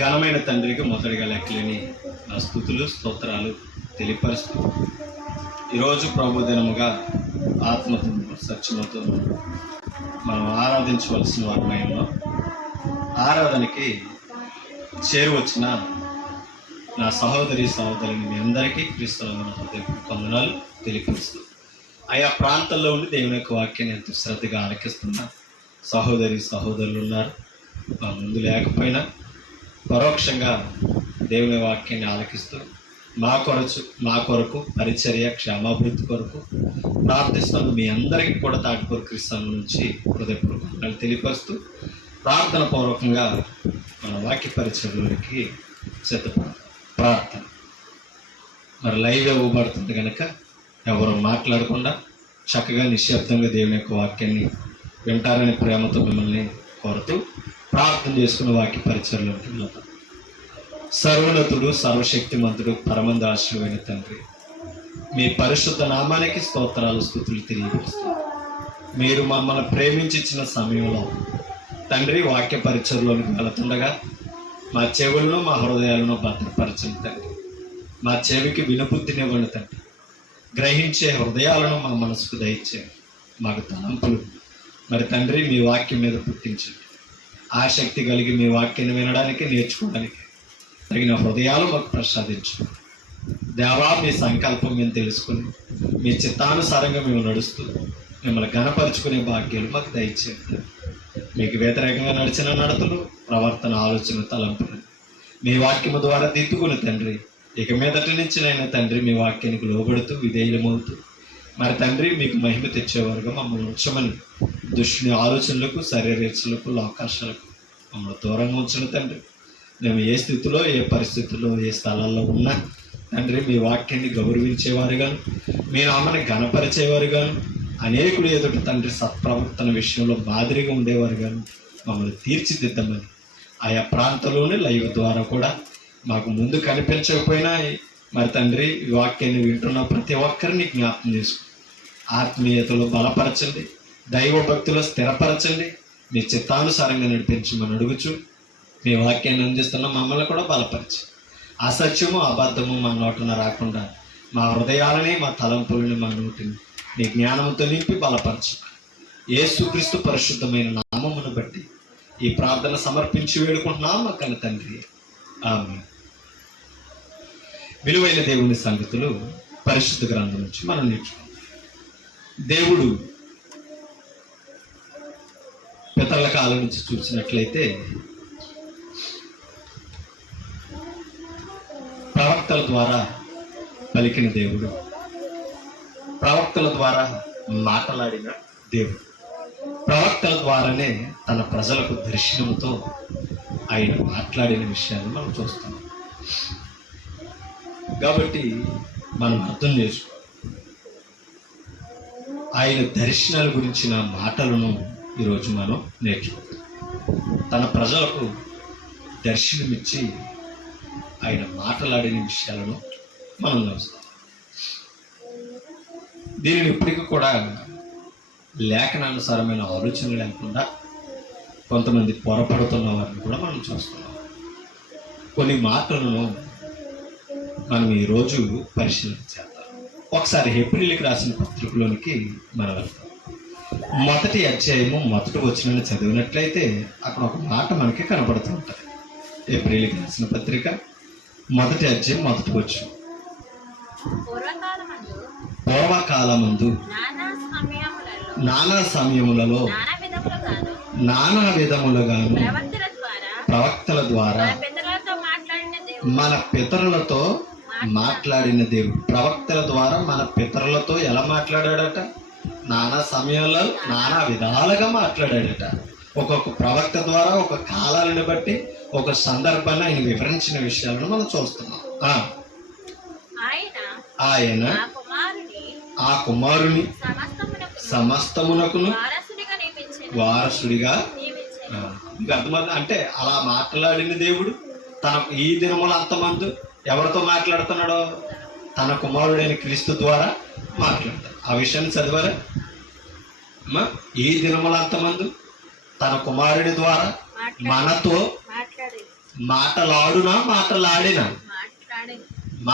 ఘనమైన తండ్రికి మొదటిగా లెక్కలేని నా స్తుతులు స్తోత్రాలు తెలియపరుస్తూ ఈరోజు ప్రభు దినముగా ఆత్మతో సత్యమతో మనం ఆరాధించవలసిన వారిలో ఆరాధనకి చేరువచ్చిన నా సహోదరి సహోదరుని మీ అందరికీ క్రీస్తునందు వందనాలు తెలియపరుస్తూ ఆయా ప్రాంతాల్లో ఉండి దేవుని యొక్క వాక్యాన్ని ఎంతో శ్రద్ధగా ఆలకిస్తున్న సహోదరి సహోదరులు ఉన్నారు. మా ముందు లేకపోయినా పరోక్షంగా దేవుని వాక్యాన్ని ఆలకిస్తూ మా కొరకు పరిచర్య క్షేమాభివృద్ధి కొరకు ప్రార్థిస్తున్న మీ అందరికీ కూడా తాటిపూర్ క్రీస్తు నుంచి హృదయపూర్వకంగా తెలియపరుస్తూ ప్రార్థన పూర్వకంగా మన వాక్య పరిచర్యలోకి సిద్ధపడతాం. ప్రార్థన మరి లైవ్ ఇవ్వబడుతుంది కనుక ఎవరు మాట్లాడకుండా చక్కగా నిశ్శబ్దంగా దేవుని యొక్క వాక్యాన్ని వింటారని ప్రేమతో మిమ్మల్ని కోరుతూ ప్రార్థన చేసుకున్న వాక్య పరిచర్యలోకి వెళ్తాం. సర్వోన్నతుడు సర్వశక్తిమంతుడు పరమందాశ్రమైన తండ్రి, మీ పరిశుద్ధ నామానికి స్తోత్రాలు స్తుతులు తెలియజేస్తాం. మీరు మమ్మల్ని ప్రేమించిన సమయంలో తండ్రి వాక్య పరిచర్లోనికి వెళుతుండగా మా చెవులను మా హృదయాలను భద్రపరచండి తండ్రి. మా చెవికి వినబుద్ధినివ్వండి తండ్రి. గ్రహించే హృదయాలను మా మనసుకు దయచేయండి. మాకు తలంపులు మరి తండ్రి మీ వాక్యం మీద పుట్టించండి. ఆసక్తి కలిగి మీ వాక్యాన్ని వినడానికి నేర్చుకోవడానికి తగిన హృదయాలు మాకు ప్రసాదించు దేవా. మీ సంకల్పం మేము తెలుసుకుని మీ చిత్తానుసారంగా మేము నడుస్తూ మిమ్మల్ని ఘనపరుచుకునే భాగ్యాలు మాకు దయచేయండి. మీకు వ్యతిరేకంగా నడిచిన నడతలు ప్రవర్తన ఆలోచన తలంపులు మీ వాక్యము ద్వారా దిద్దుకుని తండ్రి ఇక మీదటి నుంచి నైనా తండ్రి మీ వాక్యానికి లోబడుతూ విధేయులమవుతూ మరి తండ్రి మీకు మహిమ తెచ్చేవారుగా మమ్మల్ని ఉంచమని దుష్టుని ఆలోచనలకు శరీరేచ్ఛలకు లోకాశాలకు మమ్మల్ని దూరంగా ఉంచిన తండ్రి. మేము ఏ స్థితిలో ఏ పరిస్థితుల్లో ఏ స్థలాల్లో ఉన్నా తండ్రి మీ వాక్యాన్ని గౌరవించేవారుగాను మీ నామని ఘనపరిచేవారుగాను అనేకులు ఎదుటి తండ్రి సత్ప్రవర్తన విషయంలో మాదిరిగా ఉండేవారుగాను మమ్మల్ని తీర్చిదిద్దమని ఆయా ప్రాంతంలోనే లైవ్ ద్వారా కూడా మాకు ముందు కనిపించకపోయినా మరి తండ్రి ఈ వాక్యాన్ని వింటున్న ప్రతి ఒక్కరిని జ్ఞాపకం చేసుకుని ఆత్మీయతలో బలపరచండి, దైవభక్తిలో స్థిరపరచండి, మీ చిత్తానుసారంగా నడిపించమని అడుగుచు మీ వాక్యాన్ని అందిస్తున్న మమ్మల్ని కూడా బలపరిచి అసత్యము అబద్ధము మా నోటన రాకుండా మా హృదయాలని మా తలంపులని మా నోటిని నీ జ్ఞానంతో నింపి బలపరచు. యేసుక్రీస్తు పరిశుద్ధమైన నామమును బట్టి ఈ ప్రార్థన సమర్పించి వేడుకుంటున్నాం మా కన్న తండ్రి, ఆమేన్. విలువైన దేవుని సంగతులు పరిశుద్ధ గ్రంథం నుంచి మనం నేర్చుకుంటాం. దేవుడు పితరుల కాలం నుంచి చూసినట్లయితే ప్రవక్తల ద్వారా పలికిన దేవుడు, ప్రవక్తల ద్వారా మాట్లాడిన దేవుడు, ప్రవక్తల ద్వారానే తన ప్రజలకు దర్శనంతో ఆయన మాట్లాడిన విషయాన్ని మనం చూస్తాం. కాబట్టి మనం అర్థం చేసుకో ఆయన దర్శనాల గురించిన మాటలను ఈరోజు మనం నేర్చుకుంటాం. తన ప్రజలకు దర్శనమిచ్చి ఆయన మాట్లాడిన విషయాలను మనం చూస్తాం. దీనిని ఇప్పటికీ కూడా లేఖనానుసారమైన ఆలోచన లేకుండా కొంతమంది పొరపడుతున్న వారిని కూడా మనం చూస్తున్నాం. కొన్ని మాటలను మనం ఈరోజు పరిశీలన చేద్దాం. ఒకసారి హెబ్రీయులకు రాసిన పత్రికలోనికి మనం వెళ్తాం. మొదటి అధ్యాయము మొదటి వచనాన్ని చదివినట్లయితే అక్కడ ఒక మాట మనకి కనబడుతూ ఉంటుంది. హెబ్రీయులకు రాసిన పత్రిక మొదటి అధ్యాయం మొదటి వచనం. పూర్వకాలమందు నానా సమయములలో నానా విధములుగాను ప్రవక్తల ద్వారా మన పితరులతో మాట్లాడిన దేవుడు. ప్రవక్తల ద్వారా మన పితరులతో ఎలా మాట్లాడాడట? నానా సమయంలో నానా విధాలుగా మాట్లాడాడట. ఒక్కొక్క ప్రవక్త ద్వారా ఒక కాలాలను బట్టి ఒక సందర్భాన్ని ఆయన వివరించిన విషయాలను మనం చూస్తున్నాం. ఆయన ఆ కుమారుని సమస్తమునకును వారసుడిగా అర్థమవుతుంది. అంటే అలా మాట్లాడిన దేవుడు తన ఈ దినములు అంతమంది ఎవరితో మాట్లాడుతున్నాడో తన కుమారుడైన క్రీస్తు ద్వారా మాట్లాడతాడు. ఆ విషయాన్ని చదివారా? ఈ దినములు అంతమంది తన కుమారుడి ద్వారా మనతో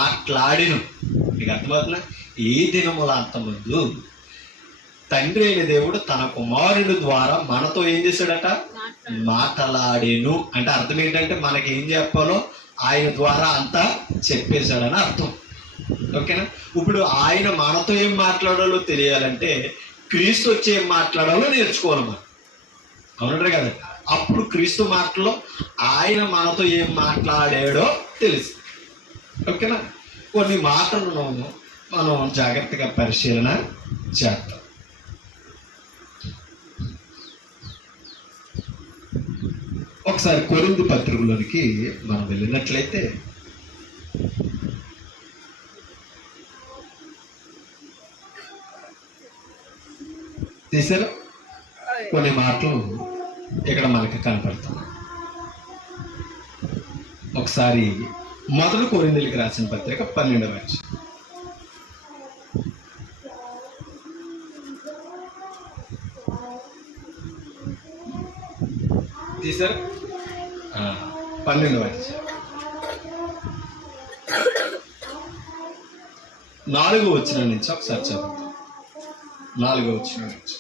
మాట్లాడిను. మీకు అర్థమవుతుందా? ఈ దినముల అంతమందు తండ్రి అయిన దేవుడు తన కుమారుడు ద్వారా మనతో ఏం చేశాడట? మాట్లాడేను. అంటే అర్థం ఏంటంటే మనకి ఏం చెప్పాలో ఆయన ద్వారా అంతా చెప్పేశాడని అర్థం. ఓకేనా? ఇప్పుడు ఆయన మనతో ఏం మాట్లాడాలో తెలియాలంటే క్రీస్తు వచ్చి ఏం మాట్లాడాలో నేర్చుకోవాలి మనం. అవునంటారు కదా? అప్పుడు క్రీస్తు మాటలో ఆయన మనతో ఏం మాట్లాడాడో తెలుసు. ఓకేనా? కొన్ని మాటలను మనం జాగ్రత్తగా పరిశీలన చేద్దాం. ఒకసారి కొరింథీ పత్రికలోనికి మనం వెళ్ళినట్లయితే తీసారు కొన్ని మాటలు ఇక్కడ మనకి కనపడుతున్నాయి. ఒకసారి మొదలు కొరింథీయులకు రాసిన పత్రిక 12వ అధ్యాయం. తీసారు 12వ అధ్యాయం 4వ వచనం నుంచి ఒకసారి చదువుతాం. 4వ వచనం నుంచి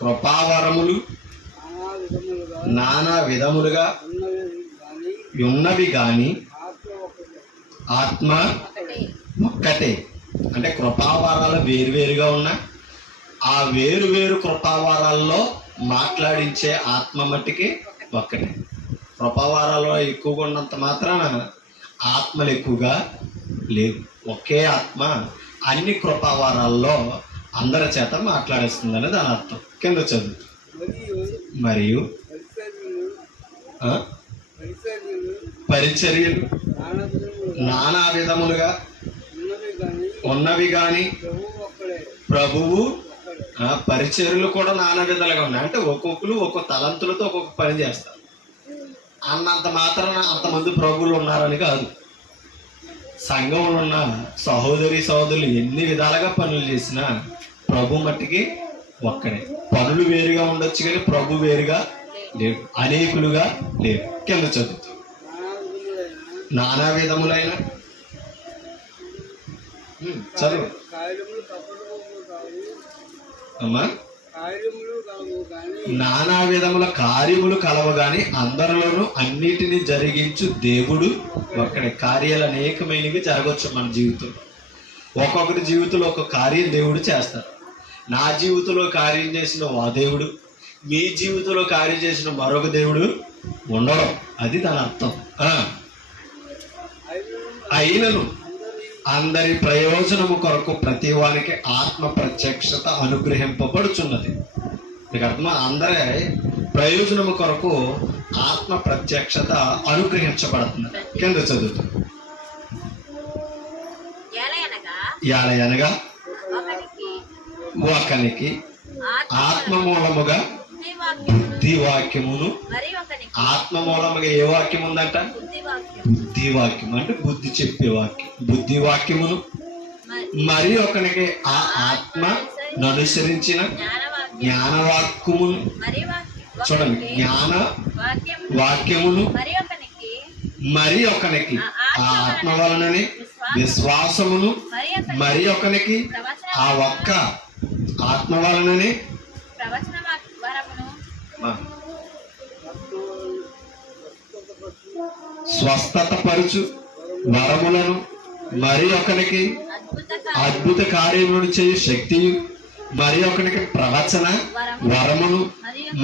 కృపావరములు నానా విధములుగా ఉన్నవి గాని ఆత్మ ఒక్కటే. అంటే కృపావరాలు వేరువేరుగా ఉన్నా ఆ వేరు కృపావరాల్లో మాట్లాడించే ఆత్మ మట్టికి ఒక్కటే. కృపావరాల్లో ఎక్కువగా ఉన్నంత మాత్రాన ఆత్మలు ఎక్కువగా లేవు. ఒకే ఆత్మ అన్ని కృపావరాల్లో అందరి చేత మాట్లాడేస్తుందని దాని అర్థం. కింద చదువు. మరియు పరిచర్యలు నానా విధములుగా ఉన్నవి గాని ప్రభువు పరిచర్యలు కూడా నానా విధాలుగా ఉన్నాయి. అంటే ఒక్కొక్కరు ఒక్కొక్క తలంతులతో ఒక్కొక్క పని చేస్తారు అన్నంత మాత్రాన అంతమంది ప్రభువులు ఉన్నారని కాదు. సంఘంలో ఉన్న సహోదరులు ఎన్ని విధాలుగా పనులు చేసినా ప్రభు మట్టికి ఒక్కడే. పనులు వేరుగా ఉండొచ్చు కానీ ప్రభు వేరుగా లేవు, అనేకులుగా లేవు. కింద చదువుతాం. నానా విధములైన చదువు అమ్మా. నానా విధముల కార్యములు కలవు గాని అందరిలోనూ అన్నిటినీ జరిగించు దేవుడు ఒక్కడే. కార్యాలు అనేకమైనవి జరగవచ్చు మన జీవితంలో. ఒక్కొక్కరి జీవితంలో ఒక్కొక్క కార్యం దేవుడు చేస్తారు. నా జీవితంలో కార్యం చేసిన ఆ దేవుడు, మీ జీవితంలో కార్యం చేసిన మరొక దేవుడు ఉండడం, అది దాని అర్థం. అయినను అందరి ప్రయోజనము కొరకు ప్రతి వానికి ఆత్మ ప్రత్యక్షత అనుగ్రహింపబడుచున్నది. మీకు అర్థమా? అందరి ప్రయోజనము కొరకు ఆత్మ ప్రత్యక్షత అనుగ్రహించబడుతున్నది. కింద చదువుతాం. ఎలయనగా ఒకనికి ఆత్మ మూలముగా బుద్ధి వాక్యమును. ఆత్మ మూలముగా ఏ వాక్యం ఉందంట? బుద్ధి వాక్యం. అంటే బుద్ధి చెప్పే వాక్యం. బుద్ధి వాక్యమును మరి ఒకనికి ఆ ఆత్మను అనుసరించిన జ్ఞానవాక్యమును. చూడండి, జ్ఞాన వాక్యమును మరి ఒకనికి ఆ ఆత్మ వలనని విశ్వాసమును మరి ఒకనికి ఆ ఒక్క ఆత్మ వలనని స్వస్థత పరుచు వరములను మరి ఒకనికి అద్భుత కార్యములను చేయు శక్తియు మరి ఒకనికి ప్రవచన వరమును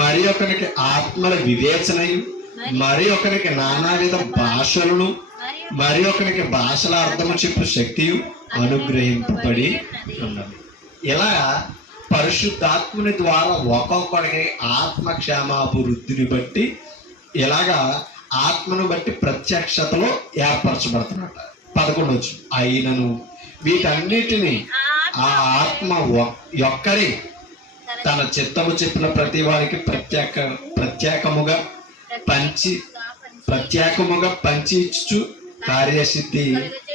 మరి ఒకనికి ఆత్మల వివేచనయు మరి ఒకనికి నానావిధ భాషలను మరి ఒకనికి భాషల అర్థము చెప్పు శక్తియు అనుగ్రహింపబడి ఉన్నది. ఇలా పరిశుద్ధాత్ముని ద్వారా ఒక్కొక్కడికి ఆత్మక్షేమాభివృద్ధిని బట్టి ఇలాగా ఆత్మను బట్టి ప్రత్యక్షతలో ఏర్పరచబడుతున్నట్ట. 11 అయినను వీటన్నిటిని ఆ ఆత్మ ఒక్కడి తన చిత్తము చెప్పిన ప్రతి వారికి ప్రత్యేకముగా పంచి ఇచ్చు కార్యసిద్ధి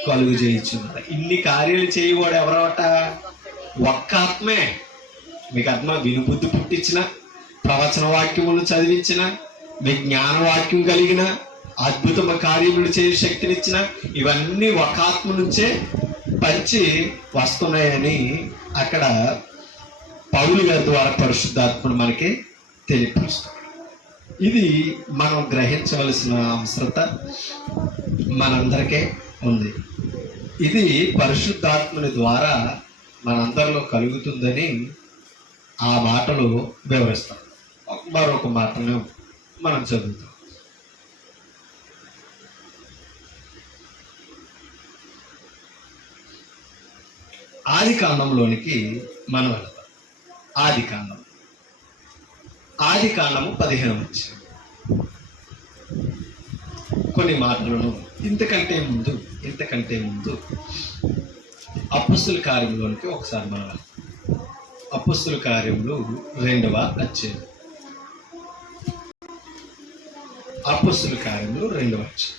కలుగు చేయించున్నది. ఇన్ని కార్యాలు చేయవాడు ఎవరవట? ఒక్క ఆత్మే. మీకు ఆత్మ వినుబుద్ధి పుట్టించిన ప్రవచన వాక్యములు చదివించిన, విజ్ఞాన వాక్యం కలిగిన, అద్భుత కార్యములు చేయ శక్తినిచ్చిన, ఇవన్నీ ఒక ఆత్మ నుంచే పంచి వస్తున్నాయని అక్కడ పౌలు గారి ద్వారా పరిశుద్ధాత్మను మనకి తెలియపరుస్తాడు. ఇది మనం గ్రహించవలసిన అవసరత మనందరికీ ఉంది. ఇది పరిశుద్ధాత్మని ద్వారా మనందరిలో కలుగుతుందని ఆ మాటలు వివరిస్తాం. మరొక మాటను మనం చదువుతాం. ఆది కాండంలోనికి మనం వెళ్తాం. ఆది కాండము 15 వచ్చాం. కొన్ని మాటలను ఇంతకంటే ముందు అపొస్తలుల కార్యములోనికి ఒకసారి మనం వెళ్తాం. అపొస్తలుల కార్యములు 2వ అధ్యాయం. అపొస్తలుల కార్యములు 2వ అధ్యాయం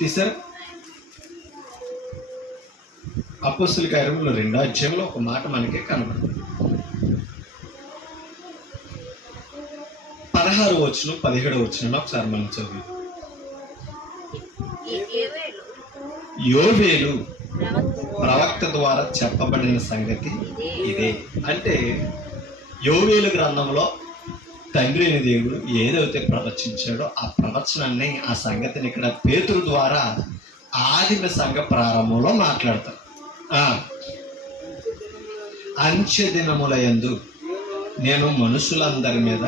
తీసారు. అపొస్తలుల కార్యములు 2వ అధ్యాయంలో ఒక మాట మనకి కనబడుతుంది. 16వ వచనం 17వ వచనం ఒకసారి మనం చదువు. యోవేలు ప్రవక్త ద్వారా చెప్పబడిన సంగతి ఇదే. అంటే యోవేలు గ్రంథంలో తండ్రి అయిన దేవుడు ఏదైతే ప్రవచించాడో ఆ ప్రవచనాన్ని, ఆ సంగతిని ఇక్కడ పేతురు ద్వారా ఆదిమ సంఘ ప్రారంభంలో మాట్లాడతారు. అంచె దినములయందు నేను మనుషులందరి మీద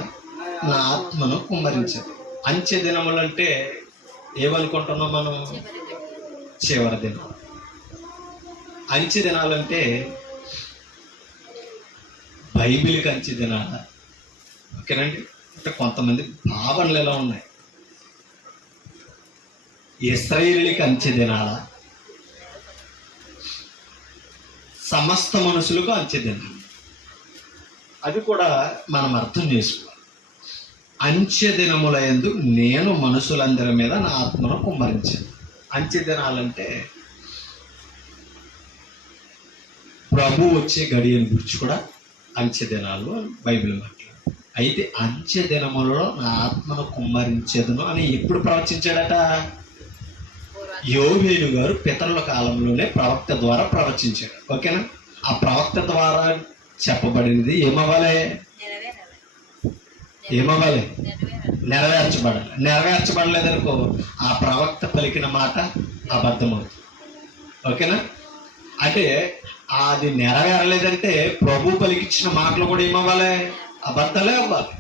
నా ఆత్మను కుమ్మరించాను. అంచె దినములు అంటే ఏమనుకుంటున్నాం మనం? చివరి దినాలు. అంచె దినాలంటే బైబిల్కి అంచె దినాల, ఓకేనండి? అంటే కొంతమంది భావనలు ఎలా ఉన్నాయి? ఇశ్రాయేలుకి అంచె దినాల, సమస్త మనుషులకు అంచె దినాలు. అది కూడా మనం అర్థం చేసుకోవాలి. అంచె దినములయందు నేను మనుషులందరి మీద నా ఆత్మను కుమ్మరించాను. అంచె దినాలంటే ప్రభు వచ్చే గడియను గురించి కూడా అంచె దినాలు బైబిల్ మాట్లాడు. అయితే అంచె దినములలో నా ఆత్మను కుమ్మరించేదను అని ఎప్పుడు ప్రవచించాడట? యోవేలు గారు పితరుల కాలంలోనే ప్రవక్త ద్వారా ప్రవచించాడు. ఓకేనా? ఆ ప్రవక్త ద్వారా చెప్పబడినది ఏమవ్వాలి? నెరవేర్చబడలేదనుకో ఆ ప్రవక్త పలికిన మాట అబద్ధమవుతుంది. ఓకేనా? అంటే అది నెరవేరలేదంటే ప్రభు పలికిచ్చిన మాటలు కూడా ఏమవ్వాలి? అబద్ధాలే అవ్వాలి.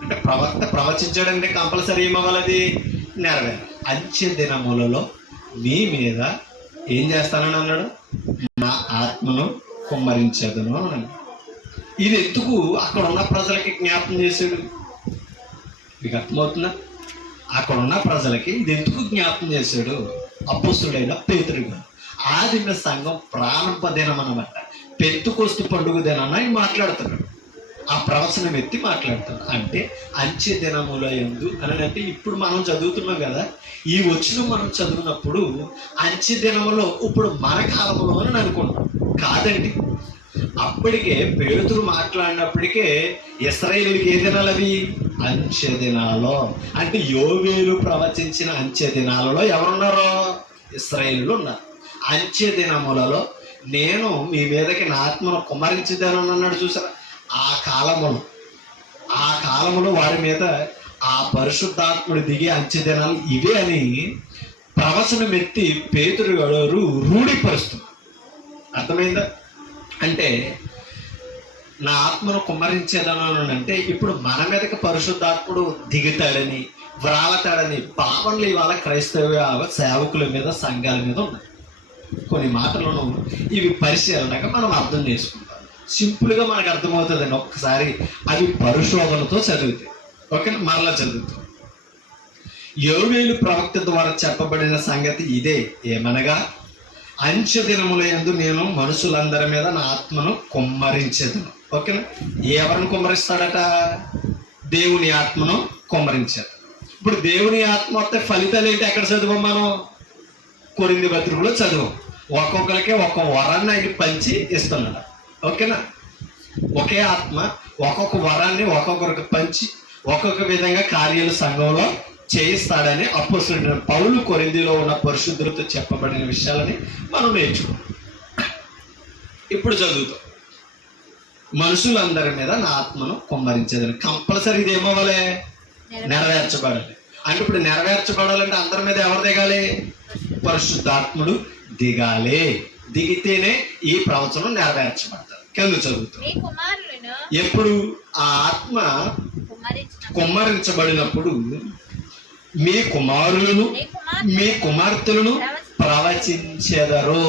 అంటే ప్రవక్త ప్రవచించాడంటే కంపల్సరీ ఏమవ్వాలి? అది నెరవేరాలి. అంచె దినములలో మీ మీద ఏం చేస్తానని అన్నాడు? నా ఆత్మను కుమ్మరించదును అని. ఇది ఎందుకు అక్కడ ఉన్న ప్రజలకి జ్ఞాపకం చేశాడు? మీకు అర్థమవుతుందా? అక్కడ ఉన్న ప్రజలకి ఇది ఎందుకు జ్ఞాపకం చేశాడు? అపొస్తలుడైన పేతురు గారు ఆదిమ సంఘం ప్రారంభ దినం అన్నమాట, పెంతెకొస్తు పండుగ దినాన్ని ఆయన మాట్లాడుతున్నాడు. ఆ ప్రవచనం ఎత్తి మాట్లాడుతాడు. అంటే అంచె దినముల యందు అని అంటే ఇప్పుడు మనం చదువుతున్నాం కదా, ఈ వచనం మనం చదివినప్పుడు అంచె దినములో ఇప్పుడు మన కాలంలో అని అనుకుంటాం. కాదండి, అప్పటికే పేతురు మాట్లాడినప్పటికే ఇశ్రాయేలుకి ఏ దినాలు అవి? అంచె దినాలు. అంటే యోవేలు ప్రవచించిన అంచె దినాలలో ఎవరున్నారో? ఇశ్రాయేలులు ఉన్నారు. అంచె దినములలో నేను మీ మీదకి నా ఆత్మను కుమ్మరించుదానని అన్నాడు. చూసారా? ఆ కాలములో వారి మీద ఆ పరిశుద్ధాత్ముడు దిగే అంచె దినాలు ఇవే అని ప్రవచనం ఎత్తి పేతురు గారు రూఢిపరుస్తున్నారు. అర్థమైందా? అంటే నా ఆత్మను కుమ్మరించేదను అంటే ఇప్పుడు మన మీదకి పరిశుద్ధాత్ముడు దిగుతాడని, వ్రాలతాడని భావనలు ఇవాళ క్రైస్తవ సేవకుల మీద, సంఘాల మీద ఉన్నాయి. కొన్ని మాటలను ఇవి పరిశీలనగా మనం అర్థం చేసుకుంటాం. సింపుల్గా మనకు అర్థమవుతుందండి ఒక్కసారి అవి పరిశోధనతో చదివితే. ఓకే, మరలా చదువుతాం. యోవేలు ప్రవక్త ద్వారా చెప్పబడిన సంగతి ఇదే. ఏమనగా అంచె దినముల యందు నేను మనుషులందరి మీద నా ఆత్మను కుమ్మరించేదను. ఓకేనా? ఎవరిని కుమ్మరిస్తాడట? దేవుని ఆత్మను కుమ్మరించాడు. ఇప్పుడు దేవుని ఆత్మ వస్తే ఫలితాలు ఏంటి? ఎక్కడ చదువు? మనం కొరింథీ పత్రికలో చదువు. ఒక్కొక్కరికి ఒక్క వరాన్ని ఆయన పంచి ఇస్తున్నాడు. ఓకేనా? ఒకే ఆత్మ ఒక్కొక్క వరాన్ని ఒక్కొక్కరికి పంచి ఒక్కొక్క విధంగా కార్యాలు సంఘంలో చేయిస్తాడని అపోస్తలుడైన పౌలు కొరింథీలో ఉన్న పరిశుద్ధులతో చెప్పబడిన విషయాలని మనం నేర్చుకున్నాం. ఇప్పుడు చదువుతాం. మనుషులందరి మీద నా ఆత్మను కుమ్మరించేదని. కంపల్సరీ ఇది ఏమవ్వాలి? నెరవేర్చబడాలి. అంటే ఇప్పుడు నెరవేర్చబడాలంటే అందరి మీద ఎవరు దిగాలి? పరిశుద్ధాత్ముడు దిగాలి. దిగితేనే ఈ ప్రవచనం నెరవేర్చబడతారు. కింద చదువుతాం. ఎప్పుడు ఆ ఆత్మ కుమ్మరించబడినప్పుడు మీ కుమారులను మీ కుమార్తెలను ప్రవచించెదరు.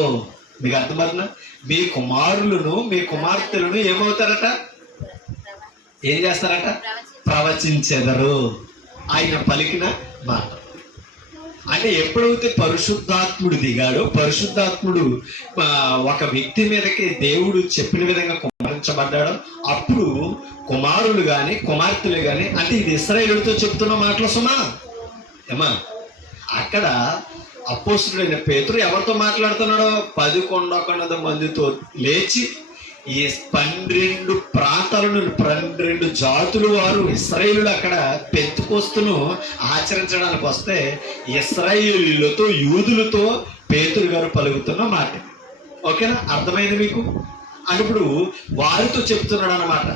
మీకు అర్థమవుతుందా? మీ కుమారులను మీ కుమార్తెలను ఏమవుతారట? ఏం చేస్తారట? ప్రవచించెదరు. ఆయన పలికిన మాట. అంటే ఎప్పుడైతే పరిశుద్ధాత్ముడు దిగాడో, పరిశుద్ధాత్ముడు ఒక వ్యక్తి మీదకి దేవుడు చెప్పిన విధంగా కుమ్మరించబడ్డాడో, అప్పుడు కుమారులు గాని కుమార్తెలు గాని, అంటే ఇది ఇశ్రాయేలుతో చెప్తున్న మాటలు సుమా ఏమా. అక్కడ అపోస్తలుడైన పేతురు ఎవరితో మాట్లాడుతున్నాడో? 11 మందితో లేచి ఈ 12 ప్రాంతాల నుండి 12 జాతులు వారు ఇశ్రాయేలులు అక్కడ పెంతెకొస్తును ఆచరించడానికి వస్తే ఇశ్రాయేలీలతో యూదులతో పేతురు గారు పలుకుతున్న మాట. ఓకేనా? అర్థమైంది మీకు? అని ఇప్పుడు వారితో చెప్తున్నాడు అన్నమాట.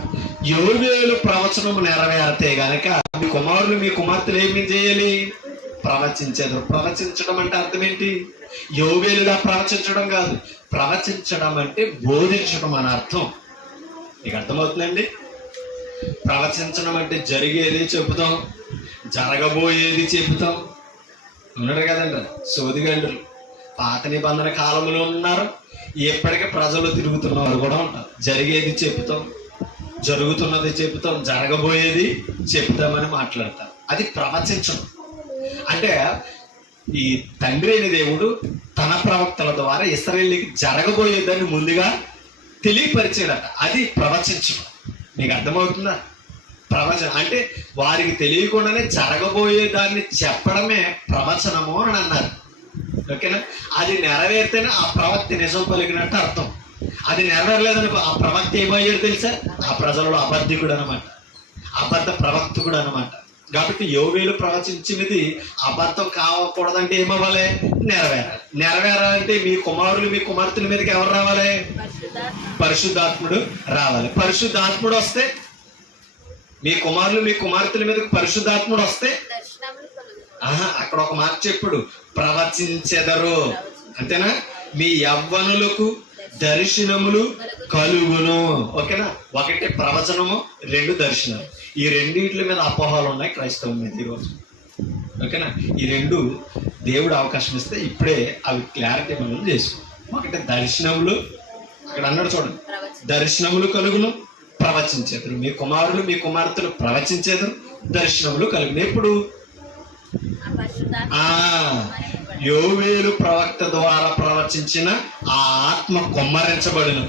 యోవేలు ప్రవచనము నెరవేరితే గనక మీ కుమారులు మీ కుమార్తెలు ఏమి చేయాలి? ప్రవచించేది. ప్రవచించడం అంటే అర్థం ఏంటి? యోవేలుగా ప్రవచించడం కాదు. ప్రవచించడం అంటే బోధించడం అని అర్థం. మీకు అర్థమవుతుందండి? ప్రవచించడం అంటే జరిగేది చెబుతాం, జరగబోయేది చెబుతాం. ఉన్నాడు కదండి సోదిగండ్రులు. పాత నిబంధన కాలంలో ఉన్నారు, ఎప్పటికీ ప్రజలు తిరుగుతున్నవారు కూడా ఉంటారు. జరిగేది చెబుతాం, జరుగుతున్నది చెబుతాం, జరగబోయేది చెబుతామని మాట్లాడతారు. అది ప్రవచించడం. అంటే ఈ తండ్రి అయిన దేవుడు తన ప్రవక్తల ద్వారా ఇశ్రాయేలుకి జరగబోయేదాన్ని ముందుగా తెలియపరిచాడట. అది ప్రవచించడం. మీకు అర్థమవుతుందా? ప్రవచనం అంటే వారికి తెలియకుండానే జరగబోయేదాన్ని చెప్పడమే ప్రవచనము అని అన్నారు. ఓకేనా? అది నెరవేరితేనే ఆ ప్రవక్త నిజం పలికినట్టు అర్థం. అది నెరవేరలేదనుకో ఆ ప్రవక్త ఏమయ్యాడు తెలుసా? ఆ ప్రజలలో అబద్ధికుడు అనమాట, అబద్ధ ప్రవక్తకుడు అనమాట. కాబట్టి యోవేలు ప్రవచించినది అబద్ధం కావకూడదంటే ఏమవ్వాలి? నెరవేరాలి. నెరవేరాలంటే మీ కుమారులు మీ కుమార్తెల మీదకి ఎవరు రావాలి? పరిశుద్ధాత్ముడు రావాలి. పరిశుద్ధాత్ముడు వస్తే మీ కుమారులు మీ కుమార్తెల మీదకి పరిశుద్ధాత్ముడు వస్తే అక్కడ ఒక మాట చెప్పుడు, ప్రవచించెదరు. అంతేనా? మీ యవ్వనులకు దర్శనములు కలుగును. ఓకేనా? ఒకటి ప్రవచనము, 2 దర్శనము. ఈ రెండింటి మీద అపోహలు ఉన్నాయి క్రైస్తవం మీద ఈరోజు. ఓకేనా? ఈ 2 దేవుడు అవకాశం ఇస్తే ఇప్పుడే అవి క్లారిటీ మనం చేసుకో. ఒకటి దర్శనములు, అక్కడ అన్నాడు చూడండి, దర్శనములు కలుగును, ప్రవచించేదరు. మీ కుమారులు మీ కుమార్తెలు ప్రవచించేదరు, దర్శనములు కలుగును. ఎప్పుడు? యోవేలు ప్రవక్త ద్వారా ప్రవచించిన ఆ ఆత్మ కుమ్మరించబడిన.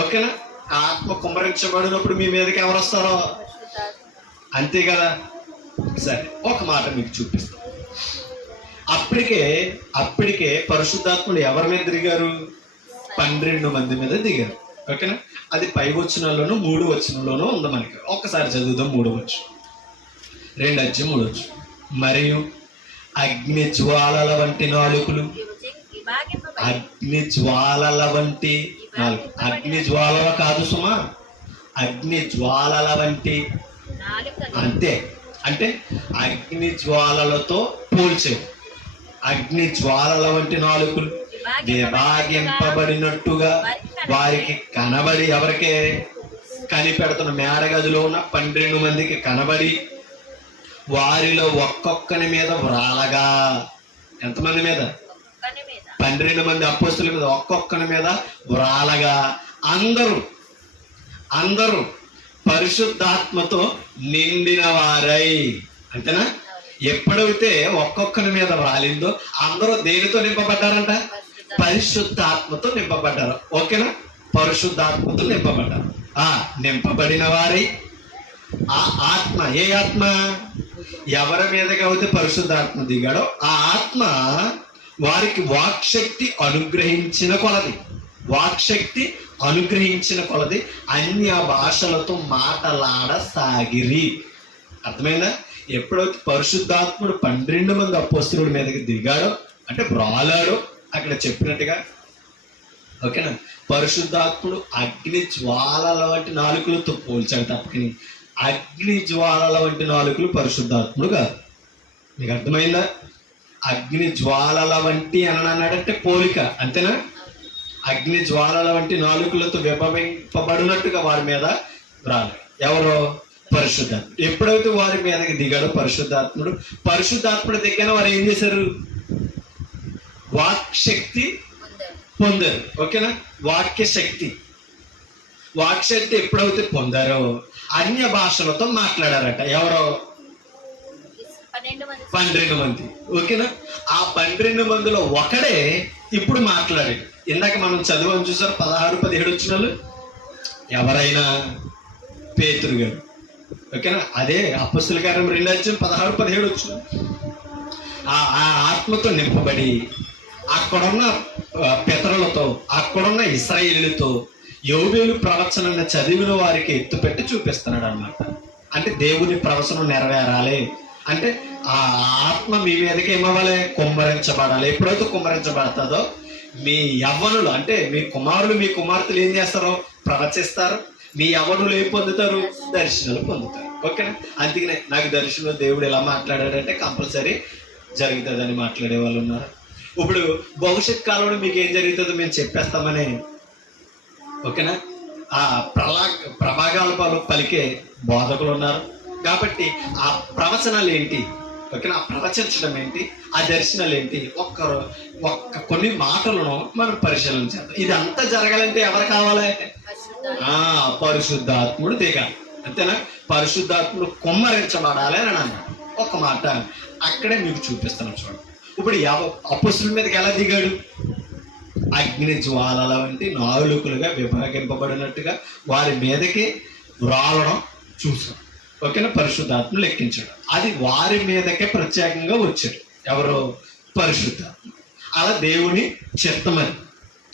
ఓకేనా? ఆ ఆత్మ కుమ్మరించబడినప్పుడు మీ మీదకి ఎవరు వస్తారో? అంతే కదా? సరే, ఒక మాట మీకు చూపిస్తాం. అప్పటికే పరిశుద్ధాత్ముడు ఎవరి మీద దిగారు? 12 మంది మీద దిగారు. ఓకేనా? అది పై వచనాల్లోనూ 3 వచనంలోనూ ఉంది మనకి. ఒక్కసారి చదువుదాం. 3 వచనం, 2:3. మరియు అగ్ని జ్వాలల వంటి నాలుకలు. అగ్ని జ్వాలల వంటి నాలుగు. అగ్ని జ్వాలల కాదు సుమా, అగ్ని జ్వాలల వంటి. అంతే. అంటే అగ్ని జ్వాలలతో పోల్చే. అగ్ని జ్వాలల వంటి నాలుకలు విభాగింపబడినట్టుగా వారికి కనబడి, ఎవరికే? కనిపెడుతున్న మేడగదిలో ఉన్న 12 మందికి కనబడి వారిలో ఒక్కొక్కని మీద వ్రాలగా. ఎంతమంది మీద? 12 మంది అపోస్తలుల మీద ఒక్కొక్కని మీద వ్రాలగా అందరూ పరిశుద్ధాత్మతో నిండిన వారై. అంతేనా? ఎప్పుడైతే ఒక్కొక్కరి మీద వ్రాలిందో అందరూ దేనితో నింపబడ్డారంట? పరిశుద్ధాత్మతో నింపబడ్డారు. ఓకేనా? పరిశుద్ధాత్మతో నింపబడ్డారు. నింపబడిన వారై ఆ ఆత్మ, ఏ ఆత్మ? ఎవరి మీదకి అయితే పరిశుద్ధాత్మ దిగాడో ఆ ఆత్మ వారికి వాక్శక్తి అనుగ్రహించిన కొలది. వాక్శక్తి అనుగ్రహించిన కొలది అన్య భాషలతో మాటలాడసాగిరి. అర్థమైందా? ఎప్పుడైతే పరిశుద్ధాత్ముడు 12 మంది అపోస్తలుడి మీదకి దిగాడో అంటే బ్రాలాడో అక్కడ చెప్పినట్టుగా, ఓకేనా, పరిశుద్ధాత్ముడు అగ్ని జ్వాలల వంటి నాలుకలతో పోల్చాడు తప్పని అగ్ని జ్వాలల వంటి నాలుకలు పరిశుద్ధాత్ముడు కాదు. మీకు అర్థమైందా? అగ్ని జ్వాలల వంటి అని అన్నాడంటే పోలిక, అంతేనా? అగ్ని జ్వాలల వంటి నాలుకలతో విభవింపబడినట్టుగా వారి మీద రాలేదు. ఎవరో? పరిశుద్ధాత్ముడు. ఎప్పుడైతే వారి మీదకి దిగాడో పరిశుద్ధాత్ముడు దిగాన వారు ఏం చేశారు? వాక్శక్తి పొందారు. ఓకేనా? వాక్శక్తి ఎప్పుడైతే పొందారో అన్య భాషలతో మాట్లాడారట. ఎవరో? 12 మంది. ఓకేనా? ఆ 12 మందిలో ఒకడే ఇప్పుడు మాట్లాడాడు. ఇందాక మనం చదివాం చూసారు 16-17 వచ్చిన ఎవరైనా? పేతురు గారు. ఓకేనా? అదే అపొస్తలుల కార్యం 2:16-17 వచ్చిన ఆ ఆత్మతో నింపబడి అక్కడున్న పితరులతో అక్కడున్న ఇశ్రాయేలులతో యోవేలు ప్రవచనాన్ని చదివిన వారికి ఎత్తుపెట్టి చూపిస్తున్నాడు అన్నమాట. అంటే దేవుని ప్రవచనం నెరవేరాలి అంటే ఆ ఆత్మ మీ మీదకి ఏమవ్వాలి? కుమ్మరించబడాలి. ఎప్పుడైతే కుమ్మరించబడుతుందో మీ యవ్వనులు అంటే మీ కుమారులు మీ కుమార్తెలు ఏం చేస్తారో? ప్రవచిస్తారు. మీ యవ్వనులు ఏం పొందుతారు? దర్శనాలు పొందుతారు. ఓకేనా? అందుకనే నాకు దర్శనం దేవుడు ఎలా మాట్లాడాడంటే కంపల్సరీ జరుగుతుందని మాట్లాడే వాళ్ళు ఉన్నారు. ఇప్పుడు భవిష్యత్ కాలంలో మీకు ఏం జరుగుతుందో మేము చెప్పేస్తామని, ఓకేనా, ఆ ప్రభాగాలు పలికే బోధకులు ఉన్నారు. కాబట్టి ఆ ప్రవచనాలు ఏంటి, ఓకేనా, ఆ ప్రవచించడం ఏంటి, ఆ దర్శనాలు ఏంటి, ఒక్క కొన్ని మాటలను మనం పరిశీలన చేద్దాం. ఇదంతా జరగాలంటే ఎవరు కావాలి? పరిశుద్ధాత్ముడు దిగాలి. అంతేనా? పరిశుద్ధాత్ముడు కుమ్మరించబడాలి అని అన్నాడు. ఒక మాట అక్కడే మీకు చూపిస్తాను చూడండి. ఇప్పుడు అపొస్తలుల మీదకి ఎలా దిగాడు? అగ్ని జ్వాలల వంటి నాలుకలుగా విభాగింపబడినట్టుగా వారి మీదకి రావడం చూసాం. ఓకేనా? పరిశుద్ధాత్మ లెక్కించాడు. అది వారి మీదకే ప్రత్యేకంగా వచ్చాడు. ఎవరు? పరిశుద్ధాత్మ. అలా దేవుని చిత్తమని.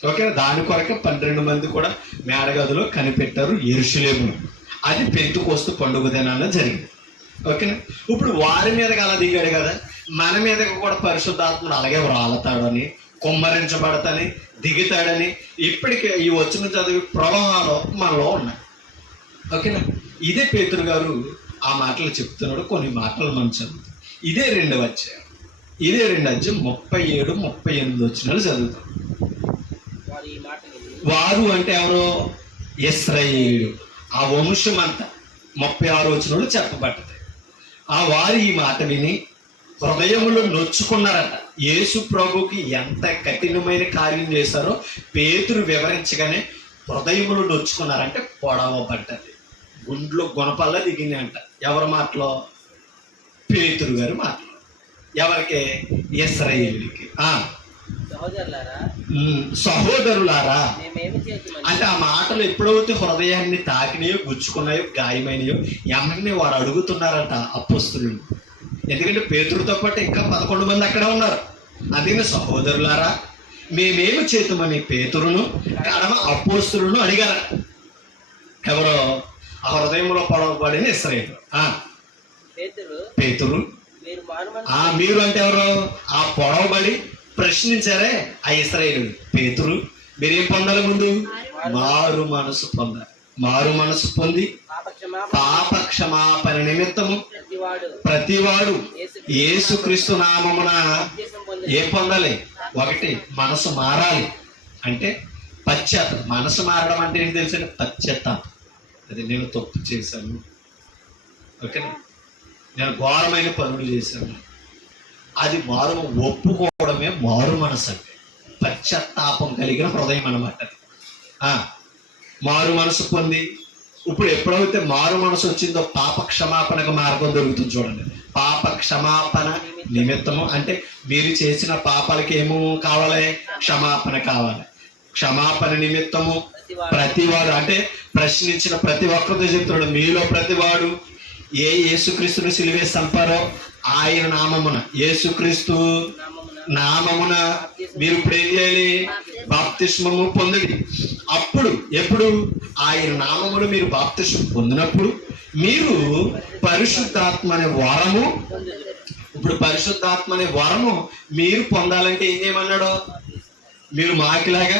ఓకేనా? దాని కొరకు 12 మంది కూడా మేడగదిలో కనిపెట్టారు యెరూషలేములో. అది పెంతెకోస్తు పండుగ దినాన జరిగింది. ఓకేనా? ఇప్పుడు వారి మీదకి అలా దిగాడు కదా, మన మీదకి కూడా పరిశుద్ధాత్మను అలాగే వ్రాలతాడని, కుమ్మరించబడతాని, దిగుతాడని ఇప్పటికే ఈ వచ్చిన చదివి ప్రవాహాలు మనలో ఉన్నాయి. ఓకేనా? ఇదే పేతురు గారు ఆ మాటలు చెప్తున్నాడు. కొన్ని మాటలు మనం చదువుతాం. ఇదే 2వ అధ్యాయం 37-38 వచ్చినాలు చదువుతాం. వారు అంటే ఎవరో? ఇశ్రాయేలు. ఆ వంశం అంతా 36 వచనంలో చెప్పబడ్డది. ఆ వారు ఈ మాట విని హృదయములో నొచ్చుకున్నారట. యేసు ప్రభుకి ఎంత కఠినమైన కార్యం చేశారో పేతురు వివరించగానే హృదయములు నొచ్చుకున్నారంటే పొడవబడ్డది. గుండ్లో గుణపల్ల దిగింది అంట. ఎవరి మాటలో? పేతురు గారి మాటలో. ఎవరికి? ఇశ్రాయేలుకి. సహోదరులారా అంటే ఆ మాటలు ఎప్పుడైతే హృదయాన్ని తాకినాయో, గుచ్చుకున్నాయో, గాయమైనయో ఎమ్మని వారు అడుగుతున్నారట అపోస్తలులు. ఎందుకంటే పేతురుతో పాటు ఇంకా 11 మంది అక్కడ ఉన్నారు. అందుకని సహోదరులారా మేమేమి చేతుమని పేతురును కడమ అపోస్తలులను అడిగారట. ఎవరో? ఆ హృదయంలో పొడవబడిన ఇశ్రాయేలు. పేతురు. మీరు అంటే ఎవరు? ఆ పొడవబడి ప్రశ్నించారే ఆ ఇశ్రాయేలు. పేతురు మీరేం పొందాలి? ముందు మారు మనసు పొందాలి. మారు మనసు పొంది పాప క్షమాపణ నిమిత్తము ప్రతివాడు యేసుక్రీస్తు నామమున ఏం పొందాలి? 1 మనసు మారాలి. అంటే పశ్చాత్తాపం. మనసు మారడం అంటే ఏంటి తెలుసు? పశ్చాత్తాపం. అది నేను తప్పు చేశాను, ఓకేనా, నేను ఘోరమైన పనులు చేశాను, అది మారు ఒప్పుకోవడమే మారు మనసు అంటే. పశ్చాత్తాపం కలిగిన హృదయం అన్నమాట. మారు మనసు పొంది ఇప్పుడు ఎప్పుడైతే మారు మనసు వచ్చిందో పాప క్షమాపణకు మార్గం దొరుకుతుంది. చూడండి, పాప క్షమాపణ నిమిత్తము అంటే మీరు చేసిన పాపాలకి ఏమో కావాలి? క్షమాపణ కావాలి. క్షమాపణ నిమిత్తము ప్రతివాడు అంటే ప్రశ్నించిన ప్రతి ఒక్కరితో చెప్తున్నాడు, మీలో ప్రతివాడు యేసుక్రీస్తును సిలువేసి చంపారో ఆయన నామమున, యేసుక్రీస్తు నామమున మీరు ఇప్పుడు ఏం చేయాలి? బాప్తిస్మము పొందండి. అప్పుడు ఎప్పుడు? ఆయన నామమును మీరు బాప్తిస్మం పొందినప్పుడు మీరు పరిశుద్ధాత్మ అనే వరము, ఇప్పుడు పరిశుద్ధాత్మ అనే వరము మీరు పొందాలంటే ఏం చేయమన్నాడు? మీరు మాకిలాగా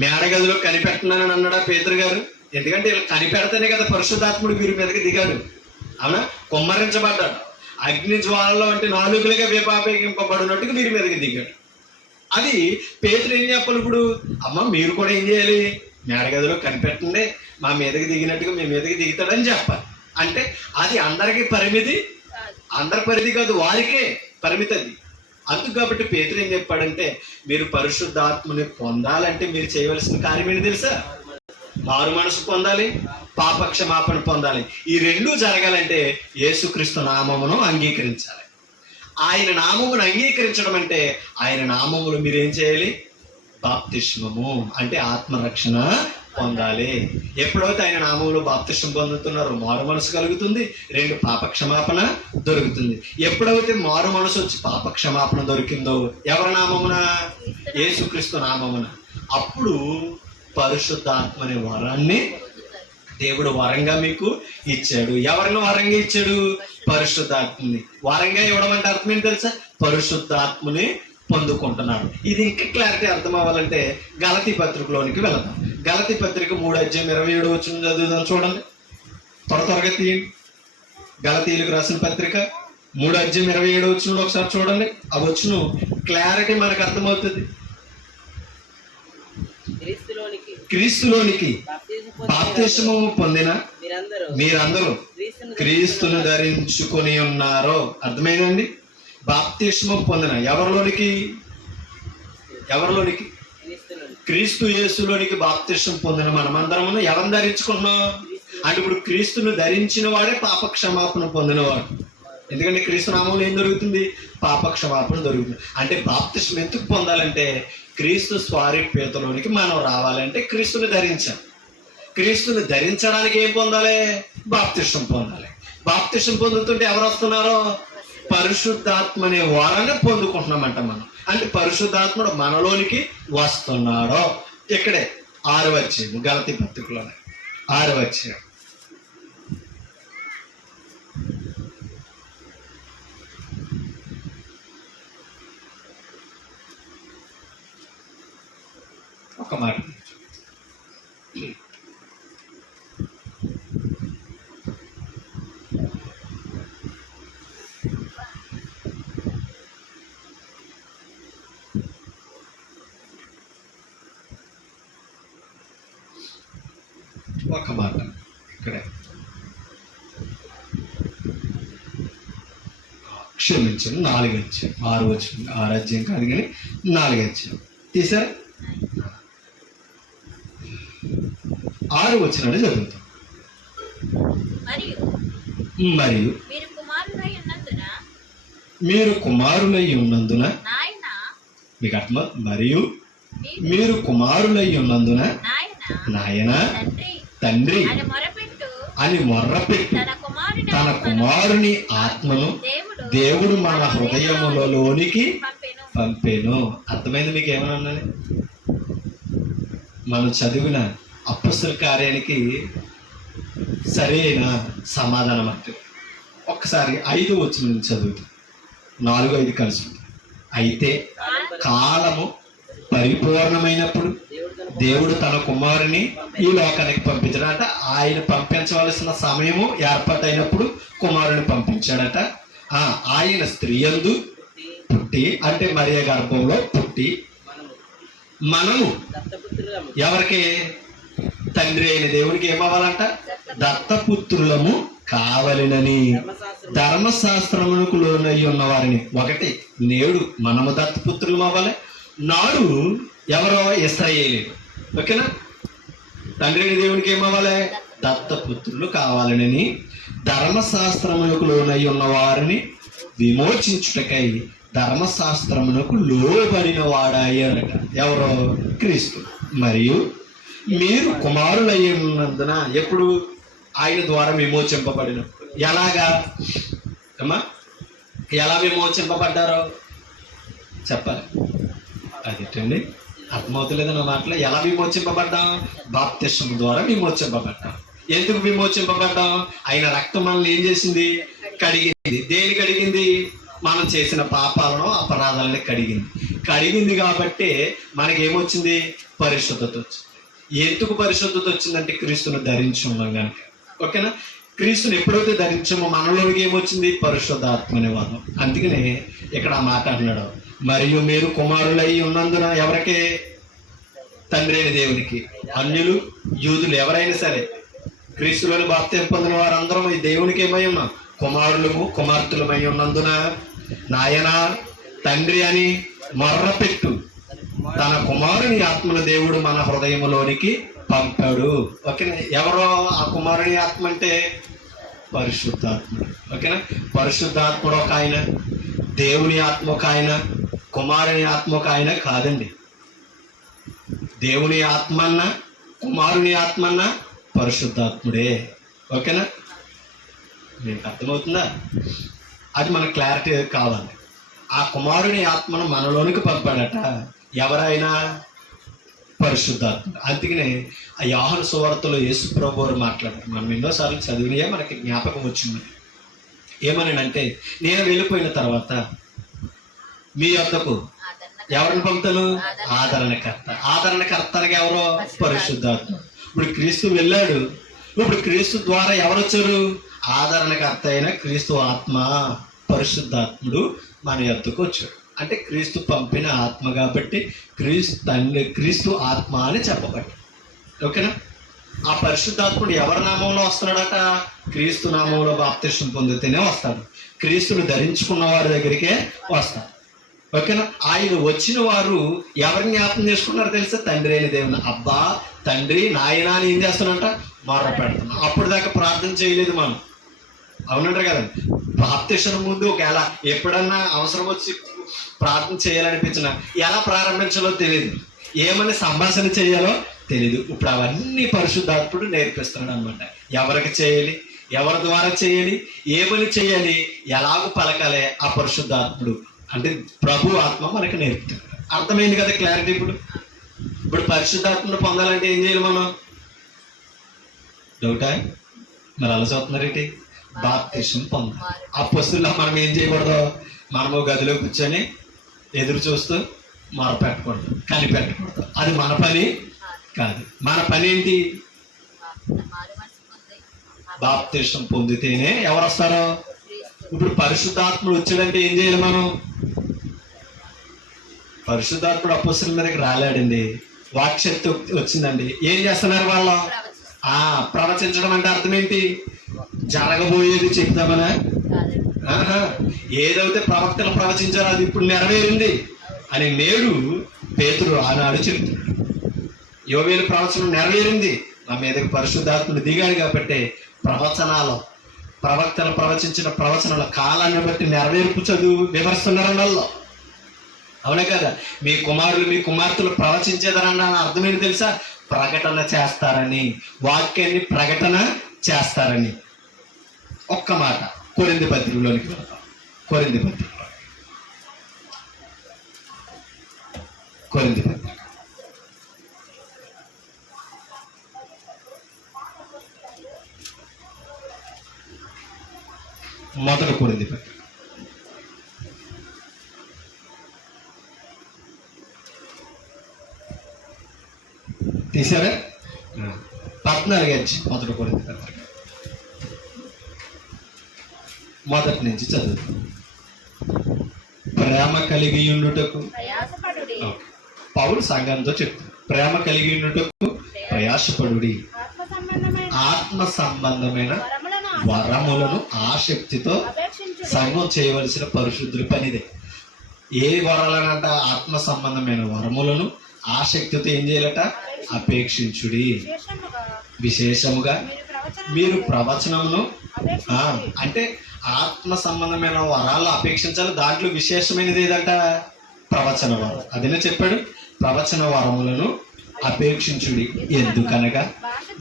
మేడగదిలో కనిపెట్టనని అన్నాడా పేతురు గారు? ఎందుకంటే ఇలా కనిపెడితేనే కదా పరిశుద్ధాత్ముడు మీరు మీదకి దిగాడు. అవునా? కుమ్మరించబడ్డాడు. అగ్ని జ్వాలలో అంటే నాలుగులుగా వేపాపేగింపబడినట్టుగా మీరు మీదకి దిగాడు. అది పేతురు ఏం చెప్పాలి ఇప్పుడు? అమ్మ మీరు కూడా ఏం చేయాలి? మేడగదిలో కనిపెట్టండి, మా మీదకి దిగినట్టుగా మీ మీదకి దిగుతాడని చెప్పాలి. అంటే అది అందరికీ పరిమితి, అందరి పరిధి కాదు, వారికే పరిమితి అది. అందుకు కాబట్టి పేతురు ఏం చెప్పాడంటే, మీరు పరిశుద్ధాత్మని పొందాలంటే మీరు చేయవలసిన కార్యం ఏంటి తెలుసా? మారు మనసు పొందాలి, పాప క్షమాపణ పొందాలి. ఈ రెండూ జరగాలంటే యేసుక్రీస్తు నామమును అంగీకరించాలి. ఆయన నామమును అంగీకరించడం అంటే ఆయన నామములు మీరేం చేయాలి? బాప్తిస్మము అంటే ఆత్మరక్షణ పొందాలి. ఎప్పుడైతే ఆయన నామములు బాప్తిస్మం పొందుతున్నారో మారు మనసు కలుగుతుంది, రెండు పాప క్షమాపణ దొరుకుతుంది. ఎప్పుడైతే మారు మనసు వచ్చి పాప క్షమాపణ దొరికిందో ఎవరి నామమున? యేసుక్రీస్తు నామమున, అప్పుడు పరిశుద్ధాత్మ అనే వరాన్ని దేవుడు వరంగా మీకు ఇచ్చాడు. ఎవరిని వరంగా ఇచ్చాడు? పరిశుద్ధాత్మని. వరంగా ఇవ్వడం అంటే అర్థం ఏంటి తెలుసా? పరిశుద్ధాత్మని పొందుకుంటున్నాడు. ఇది ఇంకా క్లారిటీ అర్థం అవ్వాలంటే గలతీ పత్రికలోనికి వెళదాం. గలతీ పత్రిక 3:27 చదువుదాం. చూడండి, త్వరగా తీయండి. గలతీయులకు రాసిన పత్రిక 3:27 ఒకసారి చూడండి. ఆ వచ్చును క్లారిటీ మనకు అర్థమవుతుంది. క్రీస్తులోనికి బాప్తిస్మము పొందిన మీరందరూ క్రీస్తును ధరించుకొని ఉన్నారో. అర్థమైందండి? బాప్తిస్మం పొందిన ఎవరిలోనికి? క్రీస్తు యేసులోనికి బాప్తిస్మం పొందిన మనమందరము ఎవరిని ధరించుకున్నాం అంటే ఇప్పుడు క్రీస్తును ధరించిన వాడే పాప క్షమాపణ పొందినవాడు. ఎందుకంటే క్రీస్తు నామంలో ఏం దొరుకుతుంది? పాప క్షమాపణ దొరుకుతుంది. అంటే బాప్తిస్మం ఎందుకు పొందాలంటే క్రీస్తు స్వారూప్యతలోనికి మనం రావాలంటే క్రీస్తుని ధరించాలి. క్రీస్తుని ధరించడానికి ఏం పొందాలి? బాప్తిస్మం పొందాలి. బాప్తిస్మం పొందుతుంటే ఎవరు వస్తున్నారో? పరిశుద్ధాత్మ అనే వరాన్ని పొందుకుంటున్నామంట మనం. అంటే పరిశుద్ధాత్ముడు మనలోనికి వస్తున్నాడో. ఇక్కడే 6వ అధ్యాయం గలతీ పత్రికలోనే 6వ అధ్యాయం. ఒక మాట ఇక్కడే క్షమించండి 4 అధ్యాయం 6 వచ్చింది. 6 అధ్యాయం కాదు కానీ 4 అధ్యాయం తీసారా? 6 వచ్చినట్టు చదువుతాం. మరియు మీరు కుమారులై ఉన్నందున మీకు అర్థం. మరియు మీరు కుమారులై ఉన్నందున నాయన తండ్రి అని మొర్రపెట్టు తన కుమారుని ఆత్మను దేవుడు మన హృదయములలోనికి పంపెను. అర్థమైంది మీకు? ఏమని అన్నది? మనం చదివిన అపొస్తలుల కార్యానికి సరైన సమాధానం అంటే ఒక్కసారి 5 వచనం చదువుతాం. 4, 5 కలిసి. అయితే కాలము పరిపూర్ణమైనప్పుడు దేవుడు తన కుమారుని ఈ లోకానికి పంపించాడట. ఆయన పంపించవలసిన సమయము ఏర్పాటైనప్పుడు కుమారుని పంపించాడట. ఆయన స్త్రీ యందు పుట్టి అంటే మరియ గర్భంలో పుట్టి మనము ఎవరికి? తండ్రి అయిన దేవుడికి ఏమవ్వాలంట? దత్తపుత్రులము కావలెనని ధర్మశాస్త్రమునకు లోనై ఉన్న వారిని. ఒకటి, నేడు మనము దత్తపుత్రులం అవ్వాలి. నాడు ఎవరో ఇశ్రాయేలీయులు. ఓకేనా? తండ్రి అయిన దేవుడికి ఏమవ్వాలి? దత్తపుత్రులు కావాలనని ధర్మశాస్త్రమునకు లోనై ఉన్న వారిని విమోచించుటకై ధర్మశాస్త్రమునకు లోబడిన వాడాయనట. ఎవరో? క్రీస్తు. మరియు మీరు కుమారులయ్యున్నందున ఎప్పుడు? ఆయన ద్వారా విమోచింపబడినప్పుడు. ఎలాగా అమ్మా? ఎలా విమోచింపబడ్డారో? చెప్పాలి. అదేంటండి, అర్థమవుతలేదు నా మాటలు. ఎలా విమోచింపబడ్డాం? బాప్తిస్మం ద్వారా విమోచింపబడ్డాం. ఎందుకు విమోచింపబడ్డాం? ఆయన రక్తం మనల్ని ఏం చేసింది? కడిగింది. దేని కడిగింది? మనం చేసిన పాపాలను, అపరాధాలని కడిగింది కాబట్టి మనకి ఏమొచ్చింది? పరిశుద్ధత వచ్చింది. ఎందుకు పరిశుద్ధత వచ్చిందంటే క్రీస్తును ధరించి ఉన్నాం కనుక. ఓకేనా? క్రీస్తుని ఎప్పుడైతే ధరించామో మనలోకి ఏమొచ్చింది? పరిశుద్ధాత్మ అనే వాదం. అందుకనే ఇక్కడ ఆ మాట అన్నాడు, మరియు మీరు కుమారులై ఉన్నందున ఎవరికే? తండ్రి అయిన దేవునికి. అన్యులు, యూదులు ఎవరైనా సరే క్రీస్తులోని బాప్తిసం పొందిన వారందరం ఈ దేవునికి ఏమై ఉన్నాం? కుమారులము, కుమార్తెలమై ఉన్నందున నాయన తండ్రి అని మొర్రపెట్టు, తన కుమారుని ఆత్మను దేవుడు మన హృదయంలోనికి పంపాడు. ఓకేనా? ఎవరో ఆ కుమారుని ఆత్మ అంటే పరిశుద్ధాత్ముడు. ఓకేనా? పరిశుద్ధాత్ముడు ఒక ఆయన, దేవుని ఆత్మ ఒక ఆయన, కుమారుని ఆత్మ ఒక ఆయన కాదండి. దేవుని ఆత్మన్న, కుమారుని ఆత్మన్న పరిశుద్ధాత్ముడే. ఓకేనా? మీకు అర్థమవుతుందా? అది మనకు క్లారిటీ కావాలి. ఆ కుమారుని ఆత్మను మనలోనికి పంపాడట. ఎవరైనా? పరిశుద్ధాత్మ. అందుకనే ఆ యోహాను సువార్తలో యేసు ప్రభువు వారు మాట్లాడారు. మనం ఎన్నోసార్లు చదివినయే మనకి జ్ఞాపకం వచ్చింది. ఏమనంటే, నేను వెళ్ళిపోయిన తర్వాత మీ యొద్దకు ఎవరిని పంపుతాను? ఆదరణకర్త. ఆదరణకర్తనగా ఎవరో? పరిశుద్ధాత్మ. ఇప్పుడు క్రీస్తు వెళ్ళాడు. ఇప్పుడు క్రీస్తు ద్వారా ఎవరు వచ్చారు? ఆదరణకర్త అయిన క్రీస్తు ఆత్మ, పరిశుద్ధాత్ముడు మన యొద్దకు వచ్చాడు. అంటే క్రీస్తు పంపిన ఆత్మ కాబట్టి క్రీస్తు ఆత్మ అని చెప్పబట్టి. ఓకేనా? ఆ పరిశుద్ధాత్ముడు ఎవరి నామంలో వస్తున్నాడట? క్రీస్తు నామంలో బాప్తిసం పొందితేనే వస్తాడు. క్రీస్తును ధరించుకున్న వారి దగ్గరికే వస్తాడు. ఓకేనా? ఆయన వచ్చిన వారు ఎవరిని జ్ఞాపకం చేసుకున్నారో తెలుసా? తండ్రి అయిన దేవుని. అబ్బా, తండ్రి, నాయన అని ఏం చేస్తానంట? మొర్ర పెడుతున్నాం. అప్పుడు దాకా ప్రార్థన చేయలేదు మనం. అవునంటారు కదండి. బాప్తిసం ముందు ఒకవేళ ఎప్పుడన్నా అవసరం వచ్చి ప్రార్థన చేయాలనిపించిన ఎలా ప్రారంభించాలో తెలియదు, ఏమని సంభాషణ చేయాలో తెలియదు. ఇప్పుడు అవన్నీ పరిశుద్ధాత్ముడు నేర్పిస్తున్నాడు అనమాట. ఎవరికి చేయాలి, ఎవరి ద్వారా చేయాలి, ఏమని చేయాలి, ఎలాగో పలకాలి, ఆ పరిశుద్ధాత్ముడు అంటే ప్రభు ఆత్మ మనకి నేర్పుతాడు. అర్థమైంది కదా క్లారిటీ? ఇప్పుడు పరిశుద్ధాత్మను పొందాలంటే ఏం చేయాలి మనం? డౌటా? మరి అలా చదువుతున్నారేంటి? బాప్తిసం పొందాలి. అప్పొస్తుల్లో మనం ఏం చేయకూడదు? మనము గదిలో కూర్చొని ఎదురు చూస్తూ మొరపెట్టకూడదు, కనిపెట్టకూడదు. అది మన పని కాదు. మన పని ఏంటి? బాప్తిసం పొందితేనే ఎవరు వస్తారో. ఇప్పుడు పరిశుద్ధాత్ముడు వచ్చాడంటే ఏం చేయాలి మనం? పరిశుద్ధాత్ముడు అప్పొస్తుల మీదకి రాలేడండి, వాక్శక్తి వచ్చిందండి. ఏం చేస్తున్నారు వాళ్ళు? ప్రవచించడం అంటే అర్థం ఏంటి? జరగబోయేది చెప్తామనా? ఏదైతే ప్రవక్తలు ప్రవచించారో అది ఇప్పుడు నెరవేరింది అని నేడు పేతురు ఆనాడు చెప్తున్నాడు. యోవేలు ప్రవచనం నెరవేరింది, నా మీదకి పరిశుద్ధాత్ముడు దిగాడు కాబట్టి ప్రవచనాలు, ప్రవక్తలు ప్రవచించిన ప్రవచనాల కాలాన్ని బట్టి నెరవేర్పు చదువు వివరిస్తున్నారు వాళ్ళు. అవునే కదా? మీ కుమారులు, మీ కుమార్తెలు ప్రవచించేదరన్న అర్థం ఏంటి తెలుసా? ప్రకటన చేస్తారని, వాక్యాన్ని ప్రకటన చేస్తారని. ఒక్క మాట కొరింథీ పత్రికలోనికి వెళ్తాం. కొరింథీ పత్రిక మొదటి కొరింథీ పత్రిక తీసారా? 14 మొదటి కొరింథీ పత్రిక మొదటి నుంచి చదువుతాం. ప్రేమ కలిగి ఉండుటకు, పౌలు సంఘంతో చెప్తాడు, ప్రేమ కలిగి ఉండుటకు ప్రయాసపడుడి, ఆత్మ సంబంధమైన వరములను ఆసక్తితో సంఘం చేయవలసిన పరిశుద్ధుల పనిదే. ఏ వరాలనంట? ఆత్మ సంబంధమైన వరములను ఆసక్తితో ఏం చేయాలట? అపేక్షించుడి. విశేషముగా మీరు ప్రవచనమును, అంటే ఆత్మ సంబంధమైన వరాలు అపేక్షించాలి. దాంట్లో విశేషమైనది ఏదంట? ప్రవచన వరం. అదేనా చెప్పాడు? ప్రవచన వరములను అపేక్షించుడి. ఎందుకనగా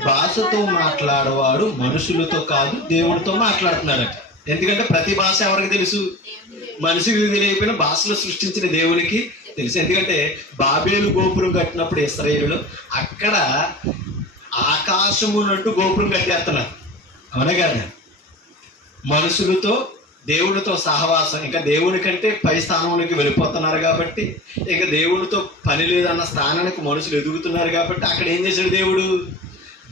భాషతో మాట్లాడేవాడు మనుషులతో కాదు దేవుడితో మాట్లాడుతున్నాడట. ఎందుకంటే ప్రతి భాష ఎవరికి తెలుసు? మనిషికి తెలియకపోయినా భాషలు సృష్టించిన దేవునికి తెలుసు. ఎందుకంటే బాబేలు గోపురం కట్టినప్పుడు ఇశ్రాయేలులో అక్కడ ఆకాశమునంటూ గోపురం కట్టేస్తున్నారు. అవునా కదా? మనుషులతో దేవుడితో సహవాసం, ఇంకా దేవుని కంటే పై స్థానంలోకి వెళ్ళిపోతున్నారు కాబట్టి, ఇంకా దేవుడితో పని లేదన్న స్థానానికి మనుషులు ఎదుగుతున్నారు కాబట్టి అక్కడ ఏం చేశాడు దేవుడు?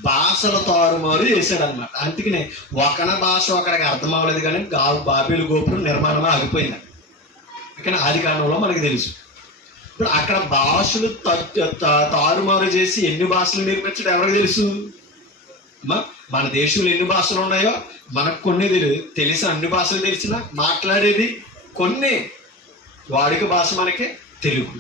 భాషల తారుమారు చేశాడు అనమాట. అందుకనే ఒకన భాష ఒకరికి అర్థం అవ్వలేదు కానీ బాబేలు గోపురం నిర్మాణం ఆగిపోయింది. కానీ ఆది కాలంలో మనకు తెలుసు. ఇప్పుడు అక్కడ భాషలు తారుమారు చేసి ఎన్ని భాషలు నేర్పించడం ఎవరికి తెలుసు? మన దేశంలో ఎన్ని భాషలు ఉన్నాయో మనకు కొన్ని తెలిసి అన్ని భాషలు తెలిసినా మాట్లాడేది కొన్ని. వాడిక భాష మనకి తెలుగు.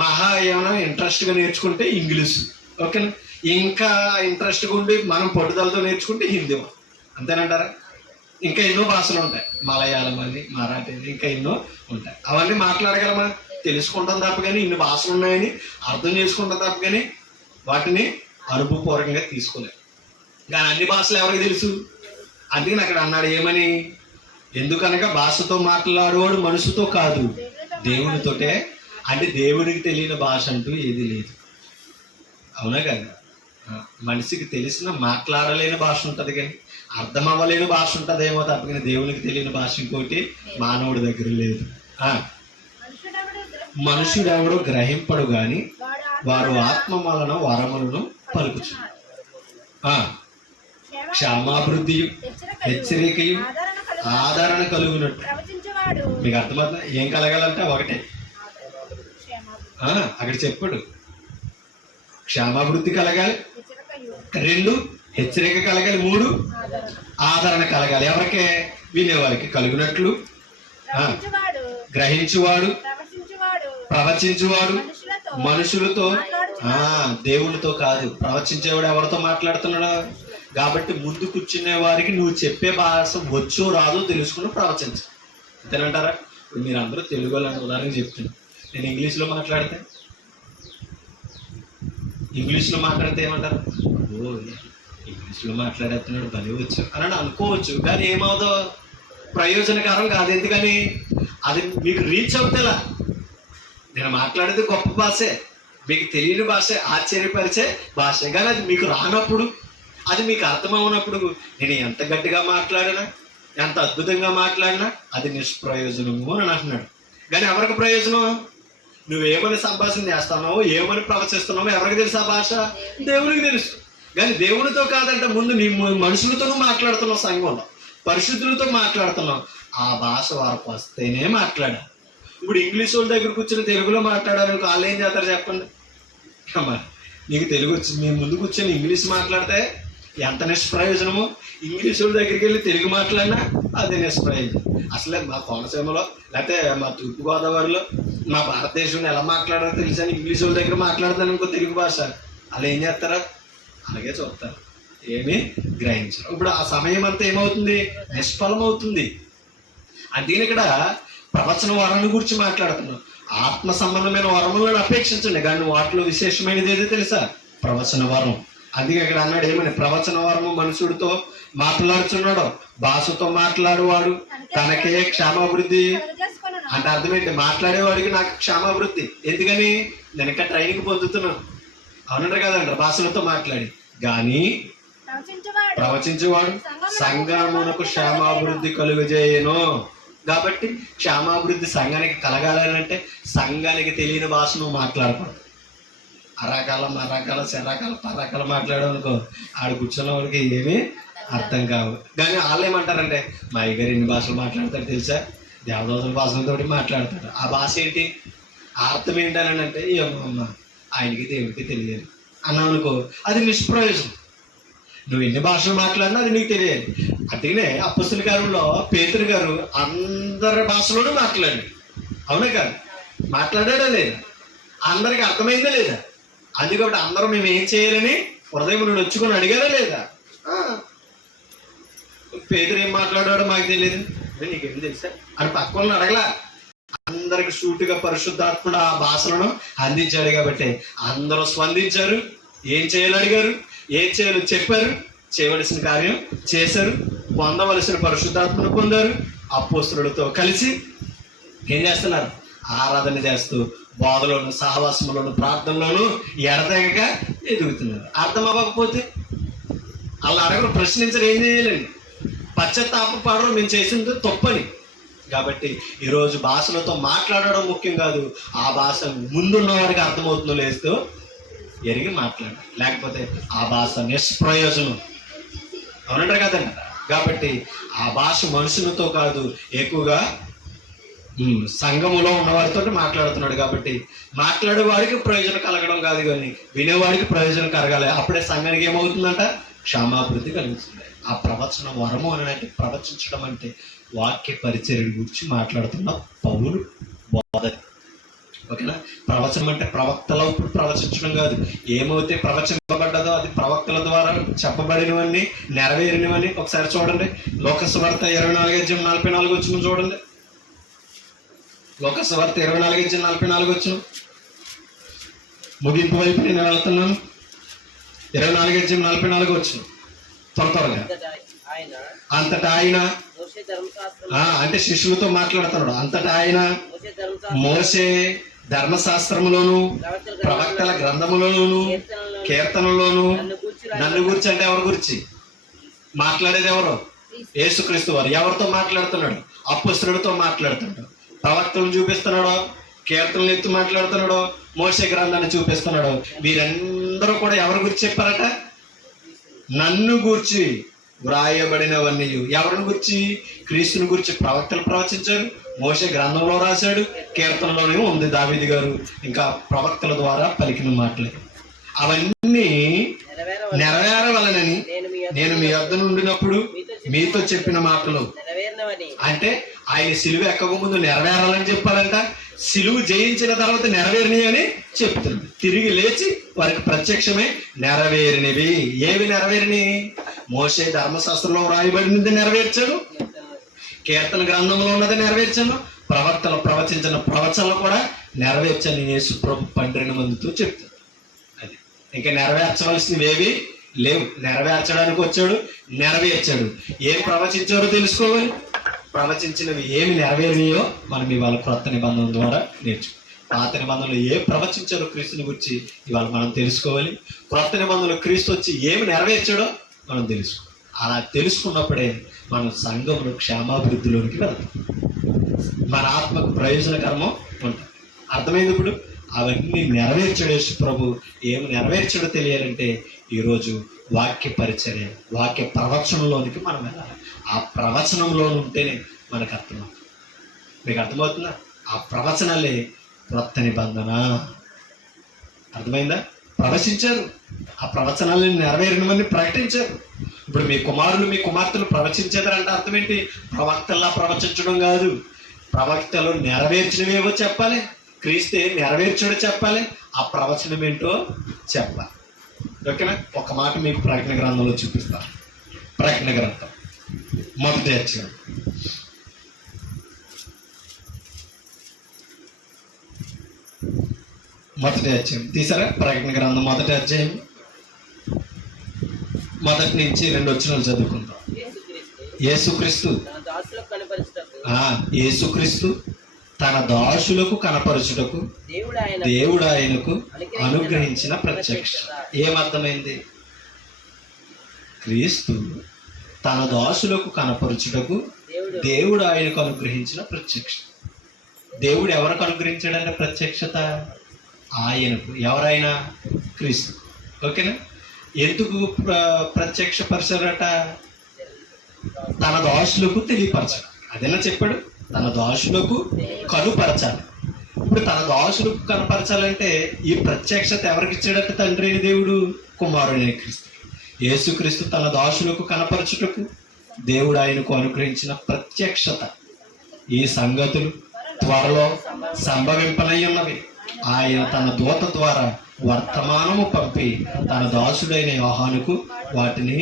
మహా ఏమైనా ఇంట్రెస్ట్గా నేర్చుకుంటే ఇంగ్లీషు. ఓకేనా? ఇంకా ఇంట్రెస్ట్గా ఉండి మనం పట్టుదలతో నేర్చుకుంటే హిందీ. అంతేనంటారా? ఇంకా ఎన్నో భాషలు ఉంటాయి, మలయాళం అని, మరాఠీ అని, ఇంకా ఎన్నో ఉంటాయి. అవన్నీ మాట్లాడగలమా? తెలుసుకుంటాం తప్ప కానీ, ఇన్ని భాషలు ఉన్నాయని అర్థం చేసుకుంటాం తప్ప కానీ వాటిని అనుభవపూర్వకంగా తీసుకోలేము. కానీ అన్ని భాషలు ఎవరికి తెలుసు? అందుకని అక్కడ అన్నాడు ఏమని? ఎందుకనగా భాషతో మాట్లాడేవాడు మనుషుతో కాదు దేవునితోటే. అంటే దేవుడికి తెలియని భాష అంటూ ఏది లేదు. అవునా కదా? మనిషికి తెలిసిన మాట్లాడలేని భాష ఉంటుంది కానీ అర్థం అవ్వలేని భాష ఉంటుందేమో తప్ప కానీ దేవునికి తెలియని భాష ఇంకోటి మానవుడి దగ్గర లేదు. మనుషుడెవడో గ్రహింపడు గాని వారు ఆత్మ వలన వరములను పలుకుచు. క్షమాభివృద్ధియు హెచ్చరికయు ఆదరణ కలుగునట్టు. మీకు అర్థమవుతుందా? ఏం కలగాలంటే ఒకటే అక్కడ చెప్పాడు, క్షమాభివృద్ధి కలగాలి, 2 హెచ్చరిక కలగాలి, 3 ఆదరణ కలగాలి. ఎవరికే? వినేవారికి కలుగునట్లు. గ్రహించువాడు, ప్రవచించువాడు మనుషులతో, దేవునితో కాదు. ప్రవచించేవాడు ఎవరితో మాట్లాడుతున్నాడు? కాబట్టి ముందు కూర్చునే వారికి నువ్వు చెప్పే భాష వచ్చో రాదో తెలుసుకుని ప్రవచించు. అంతేనంటారా? ఇప్పుడు మీరు అందరూ తెలుగు వాళ్ళని ఉదాహరణ చెప్తున్నాను. నేను ఇంగ్లీష్లో మాట్లాడితే ఏమంటారు? ఓ ఇంగ్లీష్లో మాట్లాడేస్తున్నాడు, భలే వచ్చు అని అనుకోవచ్చు. కానీ ఏమవుదో ప్రయోజనకరం కాదు. ఎందుకని? అది మీకు రీచ్ అవుతేలా. నేను మాట్లాడేది గొప్ప భాషే, మీకు తెలియని భాషే, ఆశ్చర్యపరిచే భాషే. కానీ అది మీకు రానప్పుడు, అది మీకు అర్థమవునప్పుడు నేను ఎంత గట్టిగా మాట్లాడినా, ఎంత అద్భుతంగా మాట్లాడినా అది నిష్ప్రయోజనము అని అంటున్నాడు. కానీ ఎవరికి ప్రయోజనం? నువ్వేమని సంభాషణ చేస్తున్నావో, ఏమని ప్రవచిస్తున్నావో ఎవరికి తెలుసు? ఆ భాష దేవునికి తెలుసు. కానీ దేవునితో కాదంటే ముందు నీ మనుషులతో మాట్లాడుతున్నావు, సంఘంలో పరిశుద్ధులతో మాట్లాడుతున్నావు. ఆ భాష వారికి వస్తేనే మాట్లాడాలి. ఇప్పుడు ఇంగ్లీష్ వాళ్ళ దగ్గర కూర్చొని తెలుగులో మాట్లాడాలని వాళ్ళు ఏం చేస్తారు చెప్పండి? నీకు తెలుగు వచ్చి మీ ముందు కూర్చొని ఇంగ్లీష్ మాట్లాడితే ఎంత నిష్ప్రయోజనమో, ఇంగ్లీష్ వాళ్ళ దగ్గరికి వెళ్ళి తెలుగు మాట్లాడినా అది నిష్ప్రయోజనం. అసలే మా కోనసీమలో లేకపోతే మా తూర్పుగోదావరిలో మా భారతదేశంలో ఎలా మాట్లాడారో తెలుసని ఇంగ్లీష్ వాళ్ళ దగ్గర మాట్లాడతాను ఇంకో తెలుగు భాష. వాళ్ళు ఏం చేస్తారా? అలాగే చూస్తారు, ఏమీ గ్రహించరు. ఇప్పుడు ఆ సమయం అంతా ఏమవుతుంది? నిష్ఫలం అవుతుంది. అందుకని ఇక్కడ ప్రవచన వరాన్ని గురించి మాట్లాడుతున్నాం. ఆత్మ సంబంధమైన వరములను అపేక్షించండి, కానీ వాటిలో విశేషమైనది ఏదో తెలుసా? ప్రవచన వరం. అందుకే ఇక్కడ అన్నాడు ఏమని? ప్రవచన వరము మనుషుడితో మాట్లాడుచున్నాడు, భాషతో మాట్లాడేవాడు తనకే క్షేమాభివృద్ధి. అంటే అర్థమేంటి? మాట్లాడేవాడికి నాకు క్షేమాభివృద్ధి. ఎందుకని? నేను ఇంకా ట్రైనింగ్ పొందుతున్నాను. అవునంటారు కదంటారు, భాషలతో మాట్లాడి. కానీ ప్రవచించేవాడు సంఘమునకు క్షేమాభివృద్ధి కలుగజేయను. కాబట్టి క్షేమాభివృద్ధి సంఘానికి కలగాలంటే సంఘానికి తెలియని భాష నువ్వు మాట్లాడకూడదు. అరకాల శరకాల పరకాల మాట్లాడనుకో, ఆడు కూర్చున్న వాడికి ఏమీ అర్థం కావు. కానీ వాళ్ళు ఏమంటారంటే మా అయ్యగారు ఎన్ని భాషలు మాట్లాడతాడు తెలుసా? దేవదోతల భాషలతో మాట్లాడతాడు. ఆ భాష ఏంటి? అర్థం ఏంటని అంటే ఏమమ్మా ఆయనకి దేవుడికి తెలియదు అన్నావు అనుకో, అది నిష్ప్రయోజనం. నువ్వు ఎన్ని భాషలు మాట్లాడినా అది నీకు తెలియదు. అందుకనే అపొస్తలుల కార్యంలో పేతురు గారు అందరి భాషలోనూ మాట్లాడాడు. అవునా కాదు? మాట్లాడాడా లేదా? అందరికి అర్థమైందా లేదా? అందుకని అందరూ మేము ఏం చేయాలని హృదయం నుండి వచ్చుకొని అడిగారా లేదా? పేతురు ఏం మాట్లాడాడో మాకు తెలియదు, నీకేం తెలుసా అని పక్క వాళ్ళని అడగలా. అందరికి సూటిగా పరిశుద్ధాత్ముడు ఆ భాషలను అందించాడు కాబట్టి అందరూ స్పందించారు. ఏం చేయాలి అడిగారు, ఏం చేయాలో చెప్పారు, చేయవలసిన కార్యం చేశారు, పొందవలసిన పరిశుద్ధాత్మను పొందారు. అపోస్తలులతో కలిసి ఏం చేస్తున్నారు? ఆరాధన చేస్తూ బోధలోను, సహవాసంలోను, ప్రార్థనలోను ఎడతెగక ఎదుగుతున్నారు. అర్థం అవ్వకపోతే అలా అడగరు, ప్రశ్నించరు, ఏం చేయాలండి? పశ్చాత్తాపడరు, నేను చేసింది తప్పని. కాబట్టి ఈరోజు భాషలతో మాట్లాడడం ముఖ్యం కాదు, ఆ భాష ముందున్న వారికి అర్థమవుతుందో లేదో ఎరిగి మాట్లాడాలి. లేకపోతే ఆ భాష నిష్ప్రయోజనం. అవునంటారు కదండి. కాబట్టి ఆ భాష మనుషులతో కాదు, ఎక్కువగా సంఘములో ఉన్నవారితో మాట్లాడుతున్నాడు. కాబట్టి మాట్లాడే వాడికి ప్రయోజనం కలగడం కాదు, కానీ వినేవాడికి ప్రయోజనం కలగాలి. అప్పుడే సంఘానికి ఏమవుతుందంట? క్షేమాభివృద్ధి కలుగుతుంది. ఆ ప్రవచన వరము అని ప్రవచించడం అంటే వాక్య పరిచర్య గురించి మాట్లాడుతున్న పౌలు బోధ. ఓకేనా? ప్రవచనం అంటే ప్రవక్తల ప్రవచించడం కాదు. ఏమైతే ప్రవచింపబడ్డదో అది ప్రవక్తల ద్వారా చెప్పబడినవన్నీ నెరవేరినవన్నీ ఒకసారి చూడండి. లోకసువార్త 24:44 చూడండి. లోకసువార్త 24:44 ముగింపు వైపు నేను వెళ్తున్నాను. 24:44 త్వరగా. అంతటా ఆయన అంటే శిష్యులతో మాట్లాడుతున్నాడు. అంతటా ఆయన మోషే ధర్మశాస్త్రములోను, ప్రవక్తల గ్రంథములోను, కీర్తనలోను నన్ను గురించి, అంటే ఎవరి గురించి మాట్లాడేది? ఎవరు? యేసుక్రీస్తు వారు. ఎవరితో మాట్లాడుతున్నాడు? అపొస్తలులతో మాట్లాడుతున్నాడు. ప్రవక్తలను చూపిస్తున్నాడో, కీర్తనలు ఎత్తు మాట్లాడుతున్నాడో, మోషే గ్రంథాన్ని చూపిస్తున్నాడో. వీరందరూ కూడా ఎవరి గురించి చెప్పారట? నన్ను గూర్చి వ్రాయబడినవన్నీ. ఎవరిని గురించి? క్రీస్తుని గురించి ప్రవక్తలు ప్రవచించారు, మోషే గ్రంథంలో రాశాడు, కీర్తనలోనే ఉంది దావీదు గారు, ఇంకా ప్రవక్తల ద్వారా పలికిన మాటలే. అవన్నీ నెరవేరవలనని నేను మీ వద్ద నుండినప్పుడు మీతో చెప్పిన మాటలు. అంటే ఆయన సిలువ ఎక్కక ముందు నెరవేరాలని చెప్పాడంట. సిలువ జయించిన తర్వాత నెరవేరినవి అని చెప్తుంది. తిరిగి లేచి వారికి ప్రత్యక్షమే నెరవేరినవి. ఏవి నెరవేరినవి? మోషే ధర్మశాస్త్రంలో రాయబడినది నెరవేర్చాడు, కీర్తన గ్రంథంలో ఉన్నది నెరవేర్చాను, ప్రవక్తలు ప్రవచించిన ప్రవచనలు కూడా నెరవేర్చని యేసు ప్రభు 12 మందితో చెప్తాడు. అది ఇంకా నెరవేర్చవలసినవి ఏవి లేవు. నెరవేర్చడానికి వచ్చాడు, నెరవేర్చాడు. ఏం ప్రవచించారో తెలుసుకోవాలి. ప్రవచించినవి ఏమి నెరవేరినాయో మనం ఇవాళ క్రొత్త నిబంధన ద్వారా నేర్చుకో. పాత నిబంధనలు ఏం ప్రవచించారో క్రీస్తుని గురించి ఇవాళ మనం తెలుసుకోవాలి. క్రొత్త నిబంధనలు క్రీస్తు వచ్చి ఏమి నెరవేర్చాడో మనం తెలుసుకోవాలి. అలా తెలుసుకున్నప్పుడే మన సంఘంలో క్షేమాభివృద్ధిలోనికి వెళ్తాం, మన ఆత్మకు ప్రయోజనకరమం ఉంటుంది. అర్థమైంది ఇప్పుడు? అవన్నీ నెరవేర్చడు యేసు ప్రభు. ఏమి నెరవేర్చడో తెలియాలంటే ఈరోజు వాక్య పరిచర్య, వాక్య ప్రవచనంలోనికి మనం వెళ్ళాలి. ఆ ప్రవచనంలో ఉంటేనే మనకు అర్థమవుతుంది. మీకు అర్థమవుతుందా? ఆ ప్రవచనాలే క్రొత్త నిబంధన. అర్థమైందా? ప్రవచించారు, ఆ ప్రవచనాలను నెరవేరినవన్నీ ప్రకటించారు. ఇప్పుడు మీ కుమారులు, మీ కుమార్తెలు ప్రవచించేదారంటే అర్థం ఏంటి? ప్రవక్తల్లా ప్రవచించడం కాదు, ప్రవక్తలు నెరవేర్చినవేవో చెప్పాలి, క్రీస్తే నెరవేర్చడో చెప్పాలి, ఆ ప్రవచనం ఏంటో చెప్పాలి. ఓకేనా? ఒక మాట మీకు ప్రకటన గ్రంథంలో చూపిస్తాను. ప్రకటన గ్రంథం 1వ అధ్యాయం. తీసారా? ప్రకటన గ్రంథం 1వ అధ్యాయం 1 నుంచి 2 వచనాలు చదువుకుంటాం. యేసుక్రీస్తు తన దాసులకు కనపరచుటకు దేవుడు ఆయనకు అనుగ్రహించిన ప్రత్యక్ష. ఏమర్థమైంది? క్రీస్తు తన దాసులకు కనపరచుటకు దేవుడు ఆయనకు అనుగ్రహించిన ప్రత్యక్ష. దేవుడు ఎవరికి అనుగ్రహించాడంటే ప్రత్యక్షత? ఆయనకు. ఎవరైనా? క్రీస్తు. ఓకేనా? ఎందుకు ప్రత్యక్షపరచారట? తన దాసులకు తెలియపరచాలి. అదేనా చెప్పాడు? తన దాసులకు కనుపరచాలి. ఇప్పుడు తన దాసులకు కనపరచాలంటే ఈ ప్రత్యక్షత ఎవరికి ఇచ్చాడట? తండ్రి అయిన దేవుడు కుమారుడైన క్రీస్తు. యేసుక్రీస్తు తన దాసులకు కనపరచుటకు దేవుడు ఆయనకు అనుగ్రహించిన ప్రత్యక్షత. ఈ సంగతులు త్వరలో సంభవింపనై ఉన్నవి. ఆయన తన దూత ద్వారా వర్తమానము పంపి తన దాసుడైన యోహానుకు వాటిని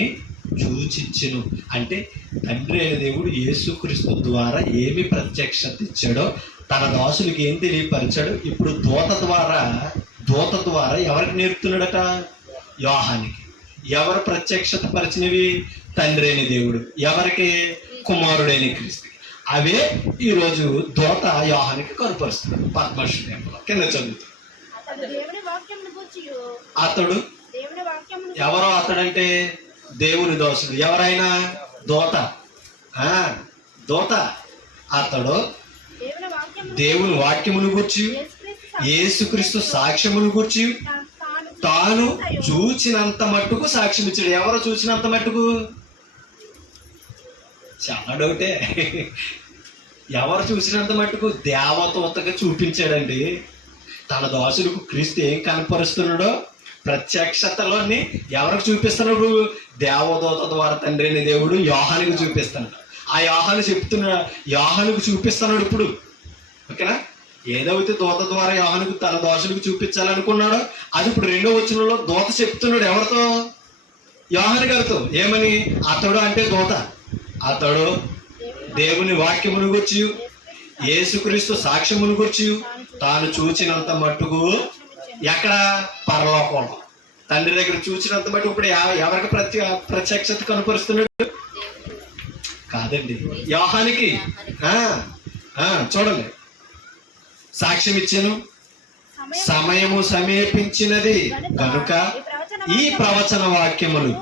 సూచించెను. అంటే తండ్రి అయిన దేవుడు యేసుక్రీస్తు ద్వారా ఏమి ప్రత్యక్షత ఇచ్చాడో తన దాసులకు ఏం తెలియపరిచాడు. ఇప్పుడు దూత ద్వారా ఎవరికి నేర్పుతున్నాడట? యోహానికి. ఎవరు ప్రత్యక్షత పరిచినవి? తండ్రి అయిన దేవుడు. ఎవరికి? కుమారుడైన క్రీస్తు. అవే ఈరోజు దూత యోహానికి కనుపరుస్తున్నాడు. పద్మశ్రీ కింద చదువుతాడు. అతడు ఎవరో, అతడంటే దేవుని దోషుడు. ఎవరైనా దూత, దూత. అతడు దేవుని వాక్యమును గూర్చి, యేసుక్రీస్తు సాక్ష్యమును గూర్చి తాను చూచినంత మట్టుకు సాక్ష్యం ఇచ్చాడు. ఎవరో చూసినంత మట్టుకు? చాలా డౌటే. ఎవరు చూసినంత మట్టుకు? దేవదూతగా చూపించాడండి. తన దోషులకు క్రీస్తు ఏం కనపరుస్తున్నాడో ప్రత్యక్షతలోని ఎవరికి చూపిస్తున్నాడు? దేవదూత ద్వారా తండ్రి అయిన దేవుడు యోహానికి చూపిస్తున్నాడు. ఆ యోహాను యోహానికి చూపిస్తున్నాడు ఇప్పుడు. ఓకేనా? ఏదైతే దూత ద్వారా యోహానుకు తన దోషులకు చూపించాలనుకున్నాడో అది ఇప్పుడు 2వ వచనంలో దూత చెప్తున్నాడు. ఎవరితో? యోహాను గారితో. ఏమని? అతడు అంటే దూత. అతడు దేవుని వాక్యమును గూర్చి, యేసుక్రీస్తు సాక్ష్యమును గూర్చి తాను చూచినంత మట్టుకు, ఎక్కడ? పరలోకంలో తండ్రి దగ్గర చూచినంత మట్టుకు. ఇప్పుడు ఎవరికి ప్రత్యక్షత కనపరుస్తున్నాడు? కాదండి, యోహానికి. చూడండి, సాక్ష్యం ఇచ్చాను, సమయము సమీపించినది కనుక ఈ ప్రవచన వాక్యములు.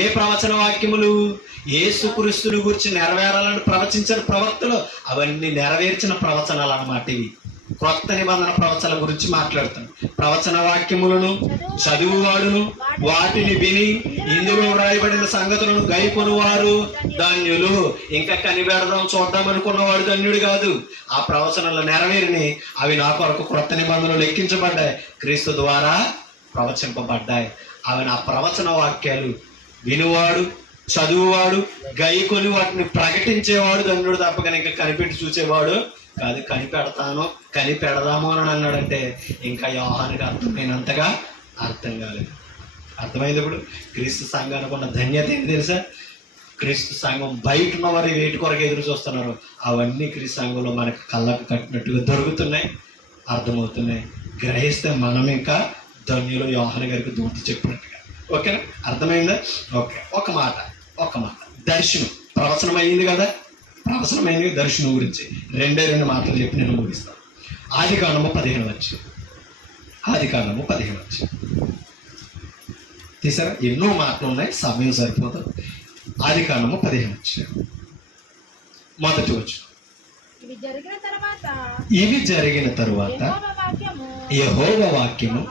ఏ ప్రవచన వాక్యములు? యేసుక్రీస్తుని గురించి నెరవేరాలని ప్రవచించిన ప్రవక్తలు, అవన్నీ నెరవేర్చిన ప్రవచనాలు అన్నమాట. ఇవి క్రొత్త నిబంధన ప్రవచనాల గురించి మాట్లాడుతాను. ప్రవచన వాక్యములను చదువువాడును వాటిని విని ఇందులో వ్రాయబడిన సంగతులను గైకొనువారు ధన్యులు. ఇంకా కనిపెడదాం చూద్దాం అనుకున్నవాడు ధన్యుడు కాదు. ఆ ప్రవచనాలు నెరవేరిని అవి నా కొరకు క్రొత్త నిబంధనలు లెక్కించబడ్డాయి, క్రీస్తు ద్వారా ప్రవచింపబడ్డాయి. అవి నా ప్రవచన వాక్యాలు వినువాడు, చదువువాడు, గైకొని వాటిని ప్రకటించేవాడు ధన్యుడు తప్పక ఇంకా కనిపెట్టి చూసేవాడు కాదు. కనిపెడదాము అని అన్నాడంటే ఇంకా యోహానికి అర్థమైనంతగా అర్థం కాలేదు. అర్థమైంది. ఇప్పుడు క్రీస్తు సంఘానికి ఉన్న ధన్యత ఏంటి తెలుసా? క్రీస్తు సంఘం బయట ఉన్న వారు వేటి కొరకు ఎదురు చూస్తున్నారు, అవన్నీ క్రీస్తు సంఘంలో మనకు కళ్ళకు కట్టినట్టుగా దొరుకుతున్నాయి, అర్థమవుతున్నాయి. గ్రహిస్తే మనం ఇంకా ధన్యులు, యోహాను గారికి దూత చెప్పినట్టుగా. ఓకేనా? అర్థమైందా? ఓకే. ఒక మాట దర్శనం. ప్రవచనం అయింది కదా, ప్రవచనమైనది దర్శనం గురించి 2 మాటలు చెప్పి నేను ముగిస్తాను. ఆదికాండము 15 తీసారా? ఎన్నో మాటలు ఉన్నాయి, సమయం సరిపోదు. ఆదికాండము 15 మొదటి వచనం. ఇవి జరిగిన తరువాత యెహోవా వాక్యము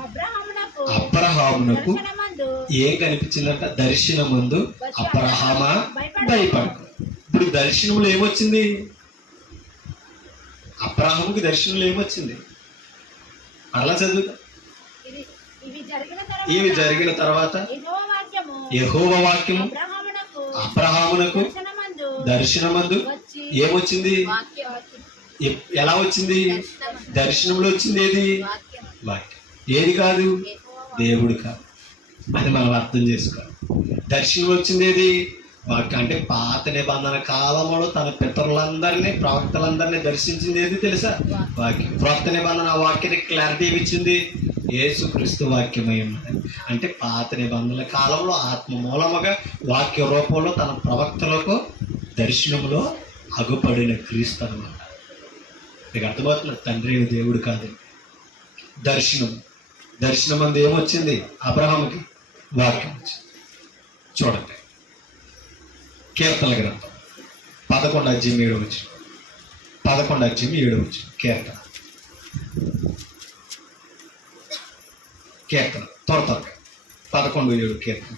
అబ్రహామునకు ఏం కనిపించిందంట? దర్శనమందు అబ్రహామా భయపడకు. ఇప్పుడు దర్శనంలో ఏమొచ్చింది? అబ్రహాముకి దర్శనంలో ఏమొచ్చింది? అలా చదువుతా. ఇవి జరిగిన తర్వాత యెహోవా వాక్యము అబ్రహామునకు దర్శనమందు ఏమొచ్చింది? ఎలా వచ్చింది? దర్శనంలో వచ్చింది. ఏది? వాక్యం. ఏది కాదు? దేవుడు కాదు. అది మనం అర్థం చేసుకోవాలి. దర్శనం వచ్చింది ఏది? వాక్యం. అంటే పాత నిబంధన కాలంలో తన పితరులందరినీ, ప్రవక్తలందరినీ దర్శించింది ఏది తెలుసా? వాక్యం. క్రొత్త నిబంధన వాక్యానికి క్లారిటీ ఇచ్చింది యేసుక్రీస్తు వాక్యమై ఉన్నది. అంటే పాత నిబంధనల కాలంలో ఆత్మ మూలముగా వాక్య రూపంలో తన ప్రవక్తలకు దర్శనంలో అగుపడిన క్రీస్తు అన్నమాట. మీకు అర్థమవుతున్నది? తండ్రి దేవుడు కాదు. దర్శనం అందు ఏమొచ్చింది? అబ్రహాముకి వాక్యం వచ్చింది. చూడండి, కీర్తనల గ్రంథం 11:7 కీర్తన త్వరగా 11:7 కీర్తన.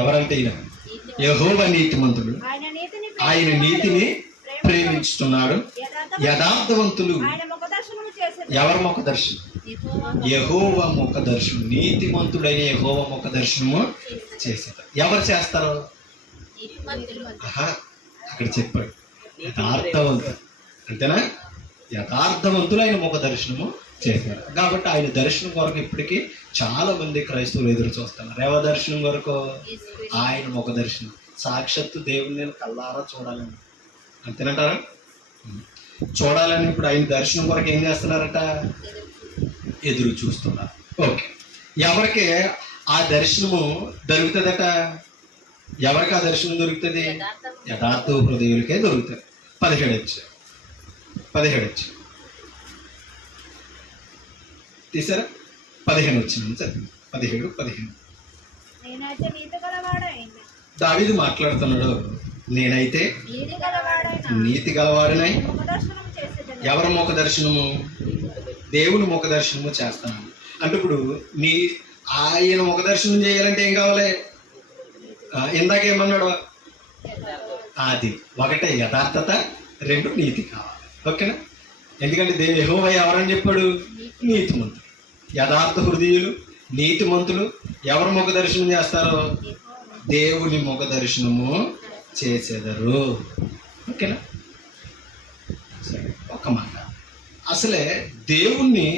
ఎవరంటే ఈయన యెహోవా నీతిమంతుడు, ఆయన నీతిని ప్రేమించుతున్నాడు. యథార్థవంతులు. ఎవరు ముఖ దర్శనం? యెహోవా ముఖ దర్శనం. నీతిమంతుడైన యెహోవా ముఖ దర్శనము చేశారు. ఎవరు చేస్తారు? అక్కడ చెప్పాడు యథార్థవంతులు. అంతేనా? యథార్థవంతులు ఆయన ముఖ దర్శనము చేశారు. కాబట్టి ఆయన దర్శనం కొరకు ఇప్పటికీ చాలా మంది క్రైస్తవులు ఎదురు చూస్తున్నారు. ఎవరి దర్శనం కొరకు? ఆయన ముఖ దర్శనం. సాక్షాత్తు దేవుని నేను కళ్ళారా చూడాలని, అంతేనంటారా? చూడాలని ఇప్పుడు ఆయన దర్శనం కొరకు ఏం చేస్తున్నారట? ఎదురు చూస్తున్నారు. ఓకే. ఎవరికి ఆ దర్శనము దొరుకుతుందట. ఎవరికి ఆ దర్శనం దొరుకుతుంది? యథార్థ హృదయులకే దొరుకుతుంది. 17 తీసారా? 15 వచ్చింది చదివి. 17 దావీదు మాట్లాడుతున్నాడు, నేనైతే నీతి గలవాడినై ఎవరి ముఖ దర్శనము? దేవుని ముఖ దర్శనము చేస్తాను. అంటే ఇప్పుడు ఆయన ముఖ దర్శనం చేయాలంటే ఏం కావాలి? ఇందాకేమన్నాడు? అది ఒకటే యథార్థత, 2 నీతి కావాలి. ఓకేనా? ఎందుకంటే యెహోవా ఎవరని చెప్పాడు? నీతిమంతులు. యథార్థ హృదయులు, నీతిమంతులు ఎవరు ముఖ దర్శనం చేస్తారో? దేవుని ముఖ దర్శనము చేసేదరు. ఓకేనా? సరే, ఒక్క మాట. అసలే దేవుణ్ణి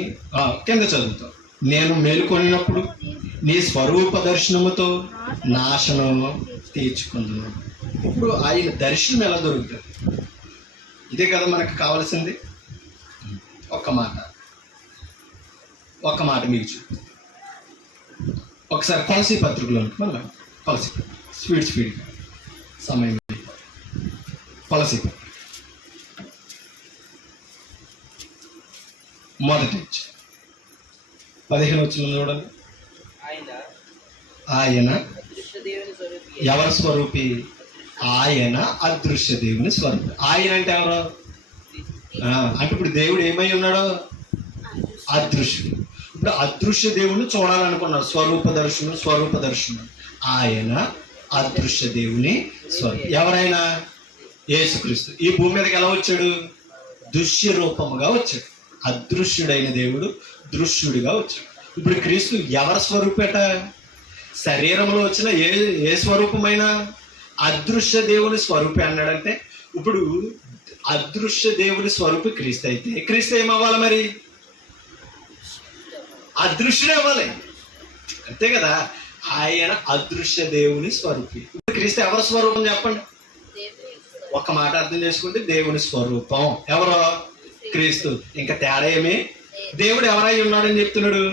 కింద చదువుతాం. నేను మేలుకొనినప్పుడు నీ స్వరూప దర్శనముతో నాశనం తీర్చుకుంటున్నాను. ఇప్పుడు ఆయన దర్శనం ఎలా దొరుకుతుంది? ఇదే కదా మనకు కావాల్సింది. ఒక్క మాట మీకు చూపి. ఒకసారి కొలసీ పత్రికలో మళ్ళీ కొలసీ స్పీడ్ సమయం కొలసీ మొదటి 15 వచ్చిన చూడండి. ఆయన ఎవరి స్వరూపి? ఆయన అదృశ్య దేవుని స్వరూపి. ఆయన అంటే ఎవరు? అంటే ఇప్పుడు దేవుడు ఏమై ఉన్నాడు? అదృశ్యుడు. ఇప్పుడు అదృశ్య దేవుని చూడాలనుకున్నారు. స్వరూప దర్శనం. ఆయన అదృశ్య దేవుని స్వరూపం. ఎవరైనా? యేసుక్రీస్తు. ఈ భూమి మీదకి ఎలా వచ్చాడు? దృశ్య రూపముగా వచ్చాడు. అదృశ్యుడైన దేవుడు దృశ్యుడిగా వచ్చాడు. ఇప్పుడు క్రీస్తు ఎవరి స్వరూపేట? శరీరంలో వచ్చిన ఏ స్వరూపమైన అదృశ్య దేవుని స్వరూపి అన్నాడంటే, ఇప్పుడు అదృశ్య దేవుని స్వరూపి క్రీస్తు అయితే క్రీస్తు ఏమవ్వాలి? మరి అదృశ్యుడే అవ్వాలి, అంతే కదా. ఆయన అదృశ్య దేవుని స్వరూపి. ఇప్పుడు క్రీస్తు ఎవరి స్వరూపం చెప్పండి? ఒక మాట అర్థం చేసుకుంటే దేవుని స్వరూపం ఎవరో? క్రీస్తు. ఇంకా తేడా ఏమి? దేవుడు ఎవరై ఉన్నాడని చెప్తున్నాడు?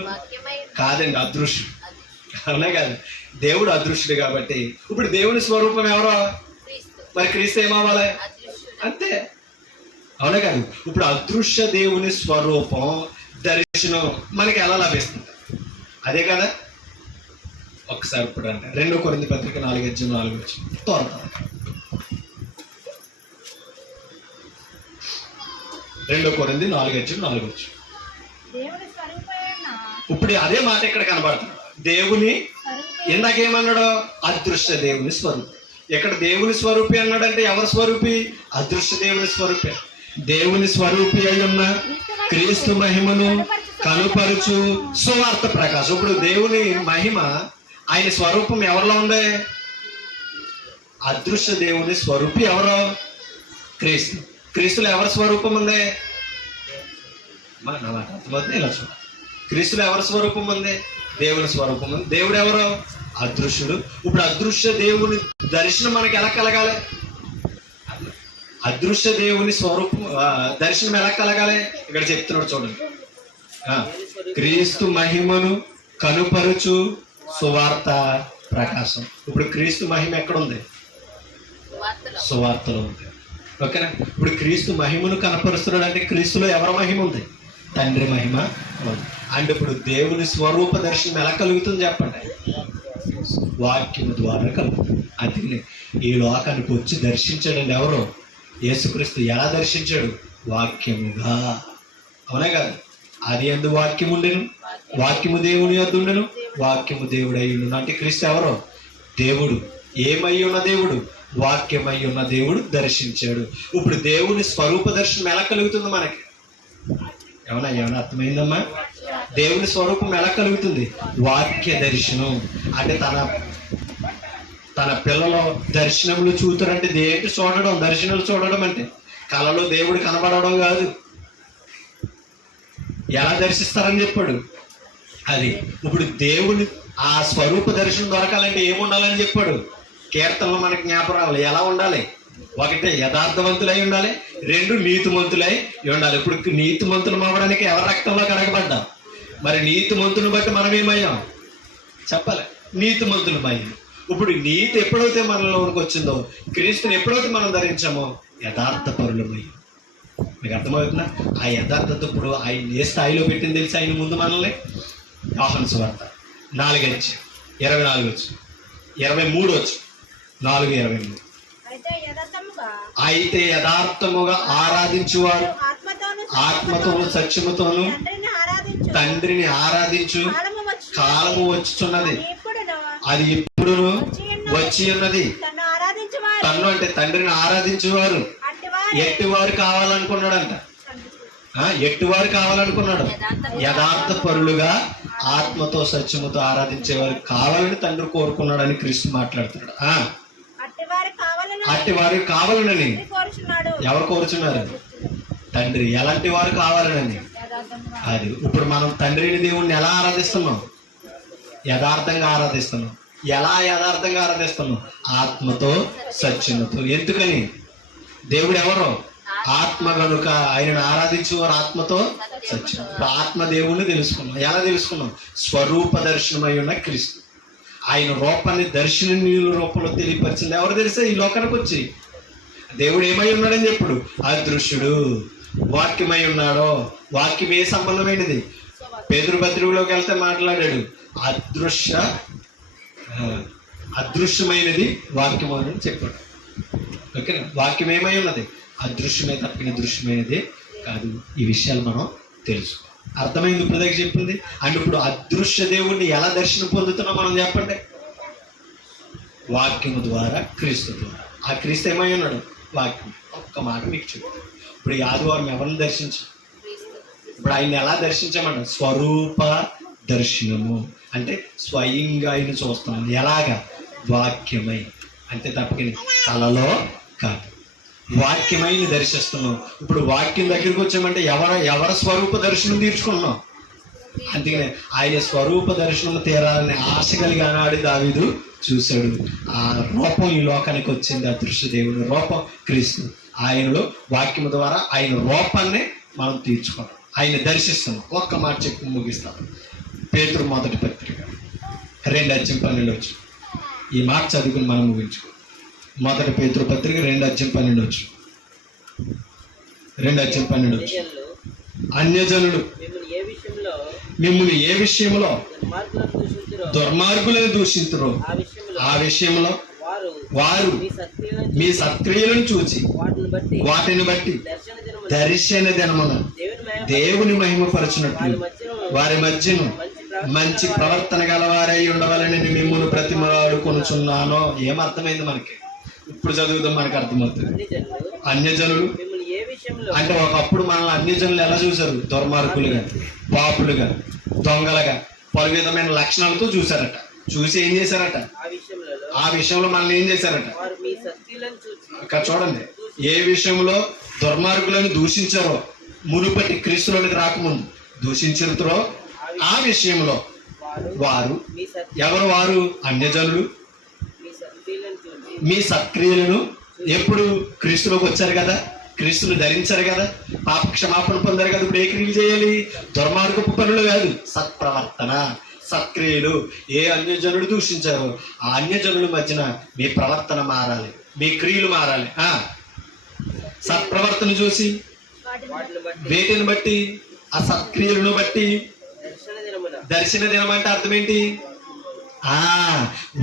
కాదండి, అదృశ్యుడు. అవునా కాదు? దేవుడు అదృశ్యుడు కాబట్టి ఇప్పుడు దేవుని స్వరూపం ఎవరో? మరి క్రీస్తు ఏమవ్వాలి? అంతే, అవునా కాదు? ఇప్పుడు అదృశ్య దేవుని స్వరూపం దర్శనం మనకి ఎలా లభిస్తుంది? అదే కదా. ఒకసారి ఇప్పుడు అంటే 2 కొరింథీ పత్రిక 4:4 త్వరగా 2 కొరింథీ 4:4. ఇప్పుడు అదే మాట ఇక్కడ కనబడుతుంది. దేవుని ఇందాకేమన్నాడు? అదృశ్య దేవుని స్వరూపి. ఇక్కడ దేవుని స్వరూపి అన్నాడంటే ఎవరి స్వరూపి? అదృశ్య దేవుని స్వరూపి. దేవుని స్వరూపి అయి ఉన్న క్రీస్తు మహిమను కనుపరుచు సువార్త ప్రకాశం. ఇప్పుడు దేవుని మహిమ, ఆయన స్వరూపం ఎవరిలో ఉంది? అదృశ్య దేవుని స్వరూపి ఎవరో? క్రీస్తు. క్రీస్తులో ఎవరి స్వరూపం ఉంది? ఇలా చూడ. క్రీస్తులో ఎవరి స్వరూపం ఉంది? దేవుని స్వరూపం ఉంది. దేవుడు ఎవరో? అదృశ్యుడు. ఇప్పుడు అదృశ్య దేవుని దర్శనం మనకి ఎలా కలగాలి? అదృశ్య దేవుని స్వరూపం దర్శనం ఎలా కలగాలి? ఇక్కడ చెప్తున్నాడు చూడండి. క్రీస్తు మహిమను కనుపరుచు సువార్త ప్రకాశం. ఇప్పుడు క్రీస్తు మహిమ ఎక్కడుంది? సువార్తలో ఉంది. ఓకేనా? ఇప్పుడు క్రీస్తు మహిమను కనపరుస్తున్నాడు అంటే క్రీస్తులో ఎవరి మహిమ ఉంది? తండ్రి మహిమ ఉంది. అంటే ఇప్పుడు దేవుని స్వరూప దర్శనం ఎలా కలుగుతుంది చెప్పండి? వాక్యము ద్వారా కలుగుతుంది. అందుకని ఈ లోకానికి వచ్చి దర్శించాడండి ఎవరు? యేసుక్రీస్తు. ఎలా దర్శించాడు? వాక్యముగా. అవునా కాదు? అది ఎందు వాక్యం ఉండెను, వాక్యము దేవుని యొద్ద ఉండెను, వాక్యము దేవుడై ఉండును. అంటే క్రీస్తు ఎవరు? దేవుడు. ఏమై ఉన్న దేవుడు? వాక్యమై ఉన్న దేవుడు దర్శించాడు. ఇప్పుడు దేవుని స్వరూప దర్శనం ఎలా కలుగుతుంది మనకి? ఏమన్నా అర్థమైందమ్మా? దేవుని స్వరూపం ఎలా కలుగుతుంది? వాక్య దర్శనం. అంటే తన పిల్లలు దర్శనములు చూతారంటే దేంటి చూడడం? దర్శనాలు చూడడం అంటే కళలో దేవుడు కనబడడం కాదు. ఎలా దర్శిస్తారని చెప్పాడు? అది ఇప్పుడు దేవుని ఆ స్వరూప దర్శనం దొరకాలంటే ఏముండాలని చెప్పాడు? కీర్తనలు మనకి జ్ఞాపకం రావాలి. ఎలా ఉండాలి? 1 యథార్థవంతులై ఉండాలి, 2 నీతిమంతులై ఉండాలి. ఇప్పుడు నీతిమంతులు అవ్వడానికి ఎవరి రక్తంలో కడగబడ్డాం? మరి నీతిమంతుని బట్టి మనం ఏమయ్యాం? చెప్పాలి. నీతిమంతులమయ్యాం. ఇప్పుడు నీతి ఎప్పుడైతే మనలోనికి వచ్చిందో, క్రీస్తుని ఎప్పుడైతే మనం ధరించామో యథార్థ పరులమయ్యాం. మీకు అర్థమవుతుందా? ఆ యథార్థత ఇప్పుడు ఆయన ఏ స్థాయిలో పెట్టింది తెలిసి ఆయన ముందు మనల్ని. యోహాను సువార్త 4:24 వచ్చు, 23 వచ్చు, 4:23. అయితే యథార్థముగా ఆరాధించువాడు ఆత్మతోను సత్యముతోను తండ్రిని ఆరాధించు కాలము వచ్చుచున్నది, అది ఎప్పుడును వచ్చి ఉన్నది. తన్ను అంటే తండ్రిని ఆరాధించేవారు ఎట్టివారు కావాలనుకున్నాడంట. ఎట్టివారు కావాలనుకున్నాడు? యథార్థ పరులుగా ఆత్మతో సత్యముతో ఆరాధించేవారు కావాలని తండ్రి కోరుకున్నాడని క్రీస్తు మాట్లాడుతున్నాడు. అట్టి వారు కావాలనని ఎవరు కోరుచున్నారు? తండ్రి. ఎలాంటి వారు కావాలనని. అది ఇప్పుడు మనం తండ్రిని దేవుణ్ణి ఎలా ఆరాధిస్తున్నాం? యథార్థంగా ఆరాధిస్తున్నాం. ఎలా యథార్థంగా ఆరాధిస్తున్నాం? ఆత్మతో సత్యముతో. ఎందుకని? దేవుడు ఎవరు? ఆత్మ కనుక ఆయనను ఆరాధించేవారు ఆత్మతో సత్యం. ఆత్మ దేవుణ్ణి తెలుసుకున్నాం. ఎలా తెలుసుకున్నాం? స్వరూప దర్శనమై ఉన్న క్రీస్తు. ఆయన రూపాన్ని దర్శనీయుల రూపంలో తెలియపరిచింది ఎవరు తెలుసా? ఈ లోకానికి వచ్చి దేవుడు ఏమై ఉన్నాడని చెప్పుడు? అదృశ్యుడు. వాక్యమై ఉన్నాడో. వాక్యం ఏ సంబంధమైనది? పేతురు పత్రికలోకి వెళ్తే మాట్లాడాడు, అదృశ్యమైనది వాక్యం అని చెప్పాడు. ఓకేనా? వాక్యం ఏమై ఉన్నది? అదృశ్యమే తప్పిన దృశ్యమైనది కాదు. ఈ విషయాలు మనం తెలుసుకో. అర్థమైంది ఇప్పుడు దగ్గర చెప్పింది. అంటే ఇప్పుడు అదృశ్య దేవుణ్ణి ఎలా దర్శనం పొందుతున్నాం మనం చెప్పండి? వాక్యము ద్వారా, క్రీస్తు ద్వారా. ఆ క్రీస్తు ఏమై ఉన్నాడు? వాక్యం. ఒక్క మాట మీకు చెప్తాను. ఇప్పుడు ఈ ఆదివారం ఎవరిని దర్శించాం? ఇప్పుడు ఆయన ఎలా దర్శించామన్నా? స్వరూప దర్శనము. అంటే స్వయంగా ఆయన చూస్తున్నాం. ఎలాగా? వాక్యమై. అంటే తప్పకి కలలో కాదు, వాక్యమైన దర్శిస్తున్నాం. ఇప్పుడు వాక్యం దగ్గరికి వచ్చామంటే ఎవరి స్వరూప దర్శనం తీర్చుకున్నాం. అందుకనే ఆయన స్వరూప దర్శనం తీరాలని ఆశ కలిగి ఆనాడు దావీదు చూశాడు. ఆ రూపం ఈ లోకానికి వచ్చింది. అదృశ్య దేవుని రూపం క్రీస్తు. ఆయనలో వాక్యం ద్వారా ఆయన రూపాన్ని మనం తీర్చుకోవడం, ఆయన దర్శిస్తున్నాం. ఒక్క మాట చెప్పి ముగిస్తాం. పేతురు మొదటి పత్రిక 2:12 ఈ మాట చదువుకుని మనం ముగించుకో. మొదటి పేతురు పత్రిక 2:12 అన్యజనులు మిమ్మల్ని ఏ విషయంలో దుర్మార్గులను దూషింతురో ఆ విషయంలో వారు మీ సత్క్రియలను చూచి వాటిని బట్టి దర్శన దినమున దేవుని మహిమపరచునట్లు వారి మధ్యను మంచి ప్రవర్తన గలవారై ఉండవాలని మిమ్మల్ని బ్రతిమాలుకొనుచున్నాను. ఏమర్థమైంది మనకి? ఇప్పుడు చదువుదాం, మనకు అర్థమవుతుంది. అన్యజనులు అంటే ఒకప్పుడు మనల్ని అన్యజనులు ఎలా చూశారు? దుర్మార్గులుగా, పాపులుగా, దొంగలుగా, పలు విధమైన లక్షణాలతో చూశారట. చూసి ఏం చేశారట? ఆ విషయంలో మనల్ని ఏం చేశారట? ఇక్కడ చూడండి, ఏ విషయంలో దుర్మార్గులను దూషించారో, మునుపటి క్రీస్తులోనికి రాకముందు దూషించారో ఆ విషయంలో వారు ఎవరు? వారు అన్యజనులు మీ సత్క్రియలను ఎప్పుడు క్రీస్తులోకి వచ్చారు కదా, క్రీస్తును ధరించారు కదా, పాప క్షమాపణ పొందారు కదా. ఇప్పుడు ఏ క్రియలు చేయాలి? దుర్మార్గపు పనులు కాదు, సత్ప్రవర్తన, సత్క్రియలు. ఏ అన్యజనులు దూషించారో ఆ అన్యజనుల మధ్యన మీ ప్రవర్తన మారాలి, మీ క్రియలు మారాలి. సత్ప్రవర్తన చూసి వేటిని బట్టి? ఆ సత్క్రియలను బట్టి. దర్శన దినం అంటే అర్థం ఏంటి?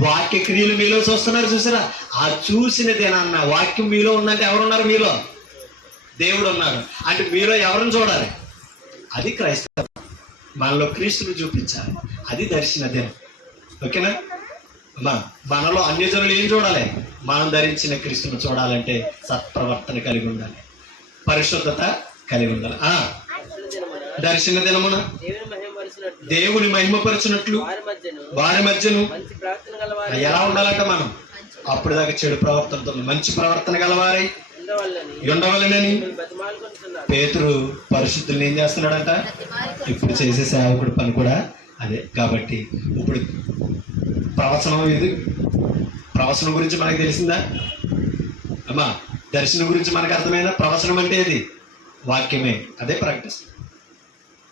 వాక్య క్రియలు మీలో చూస్తున్నారు, చూసారా? ఆ చూసిన దినాన్న వాక్యం మీలో ఉందంటే ఎవరున్నారు? మీలో దేవుడు ఉన్నారు. అంటే మీలో ఎవరిని చూడాలి? అది క్రైస్తవం. మనలో క్రీస్తుని చూపించాలి. అది దర్శన దినం. ఓకేనా? మనలో అన్యజనులు ఏం చూడాలి? మనం ధరించిన క్రీస్తును చూడాలంటే సత్ప్రవర్తన కలిగి ఉండాలి, పరిశుద్ధత కలిగి ఉండాలి. దర్శన దినమున దేవుని మహిమపరచునట్లు వారి మధ్యను ఎలా ఉండాలంట? మనం అప్పుడు దాకా చెడు ప్రవర్తనతో మంచి ప్రవర్తన గలవారై ఉండవలనని పేతురు పరిశుద్ధుల్ని ఏం చేస్తున్నాడంట? ఇప్పుడు చేసే సేవకుడి పని కూడా అదే. కాబట్టి ఇప్పుడు ప్రవచనం గురించి మనకు తెలిసిందా అమ్మా? దర్శనం గురించి మనకు అర్థమైందా? ప్రవచనం అంటే ఏది? వాక్యమే. అదే ప్రాక్టీస్.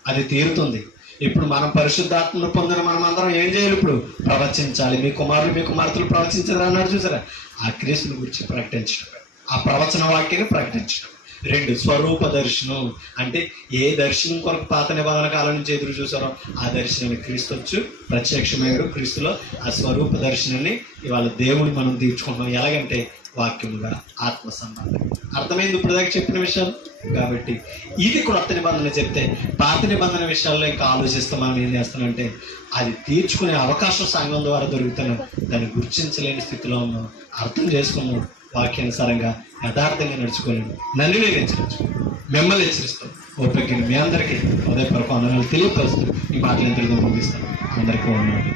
అది తీరుతుంది. ఇప్పుడు మనం పరిశుద్ధాత్మను పొందిన మనం అందరం ఏం చేయాలి? ఇప్పుడు ప్రవచించాలి. మీ కుమారులు మీ కుమార్తెలు ప్రవచించరు అన్నాడు చూసారా? ఆ క్రీస్తుని గురించి ప్రకటించడం, ఆ ప్రవచన వాక్యాన్ని ప్రకటించడం. 2 స్వరూప దర్శనం, అంటే ఏ దర్శనం కొరకు పాత నిబంధన కాలం నుంచి ఎదురు చూసారో ఆ దర్శనాన్ని క్రీస్తు వచ్చు ప్రత్యక్షమయ్యాడు. క్రీస్తులో ఆ స్వరూప దర్శనాన్ని ఇవాళ దేవుడు మనం తీర్చుకుంటున్నాం. ఎలాగంటే వాక్యముగా, ఆత్మ సంబంధం. అర్థమైంది ఇప్పుడు దాకా చెప్పిన విషయాలు? కాబట్టి ఇది క్రొత్త నిబంధన చెప్తే పాత నిబంధన విషయాల్లో ఇంకా ఆలోచిస్తే మనం ఏం చేస్తామంటే అది తీర్చుకునే అవకాశం సంఘం ద్వారా దొరుకుతున్నాం. దాన్ని గుర్తించలేని స్థితిలో ఉన్నాం. అర్థం చేసుకున్నాం, వాక్యానుసారంగా యథార్థంగా నడుచుకోలేము. నన్ను నేను హెచ్చరించు, మిమ్మల్ని హెచ్చరిస్తాం. ఓపిక మీ అందరికీ హృదయపూర్వక వందనాలు తెలియపరుస్తూ ఈ మాటలు ఎంత ముగిస్తాను. అందరికీ వందనాలు.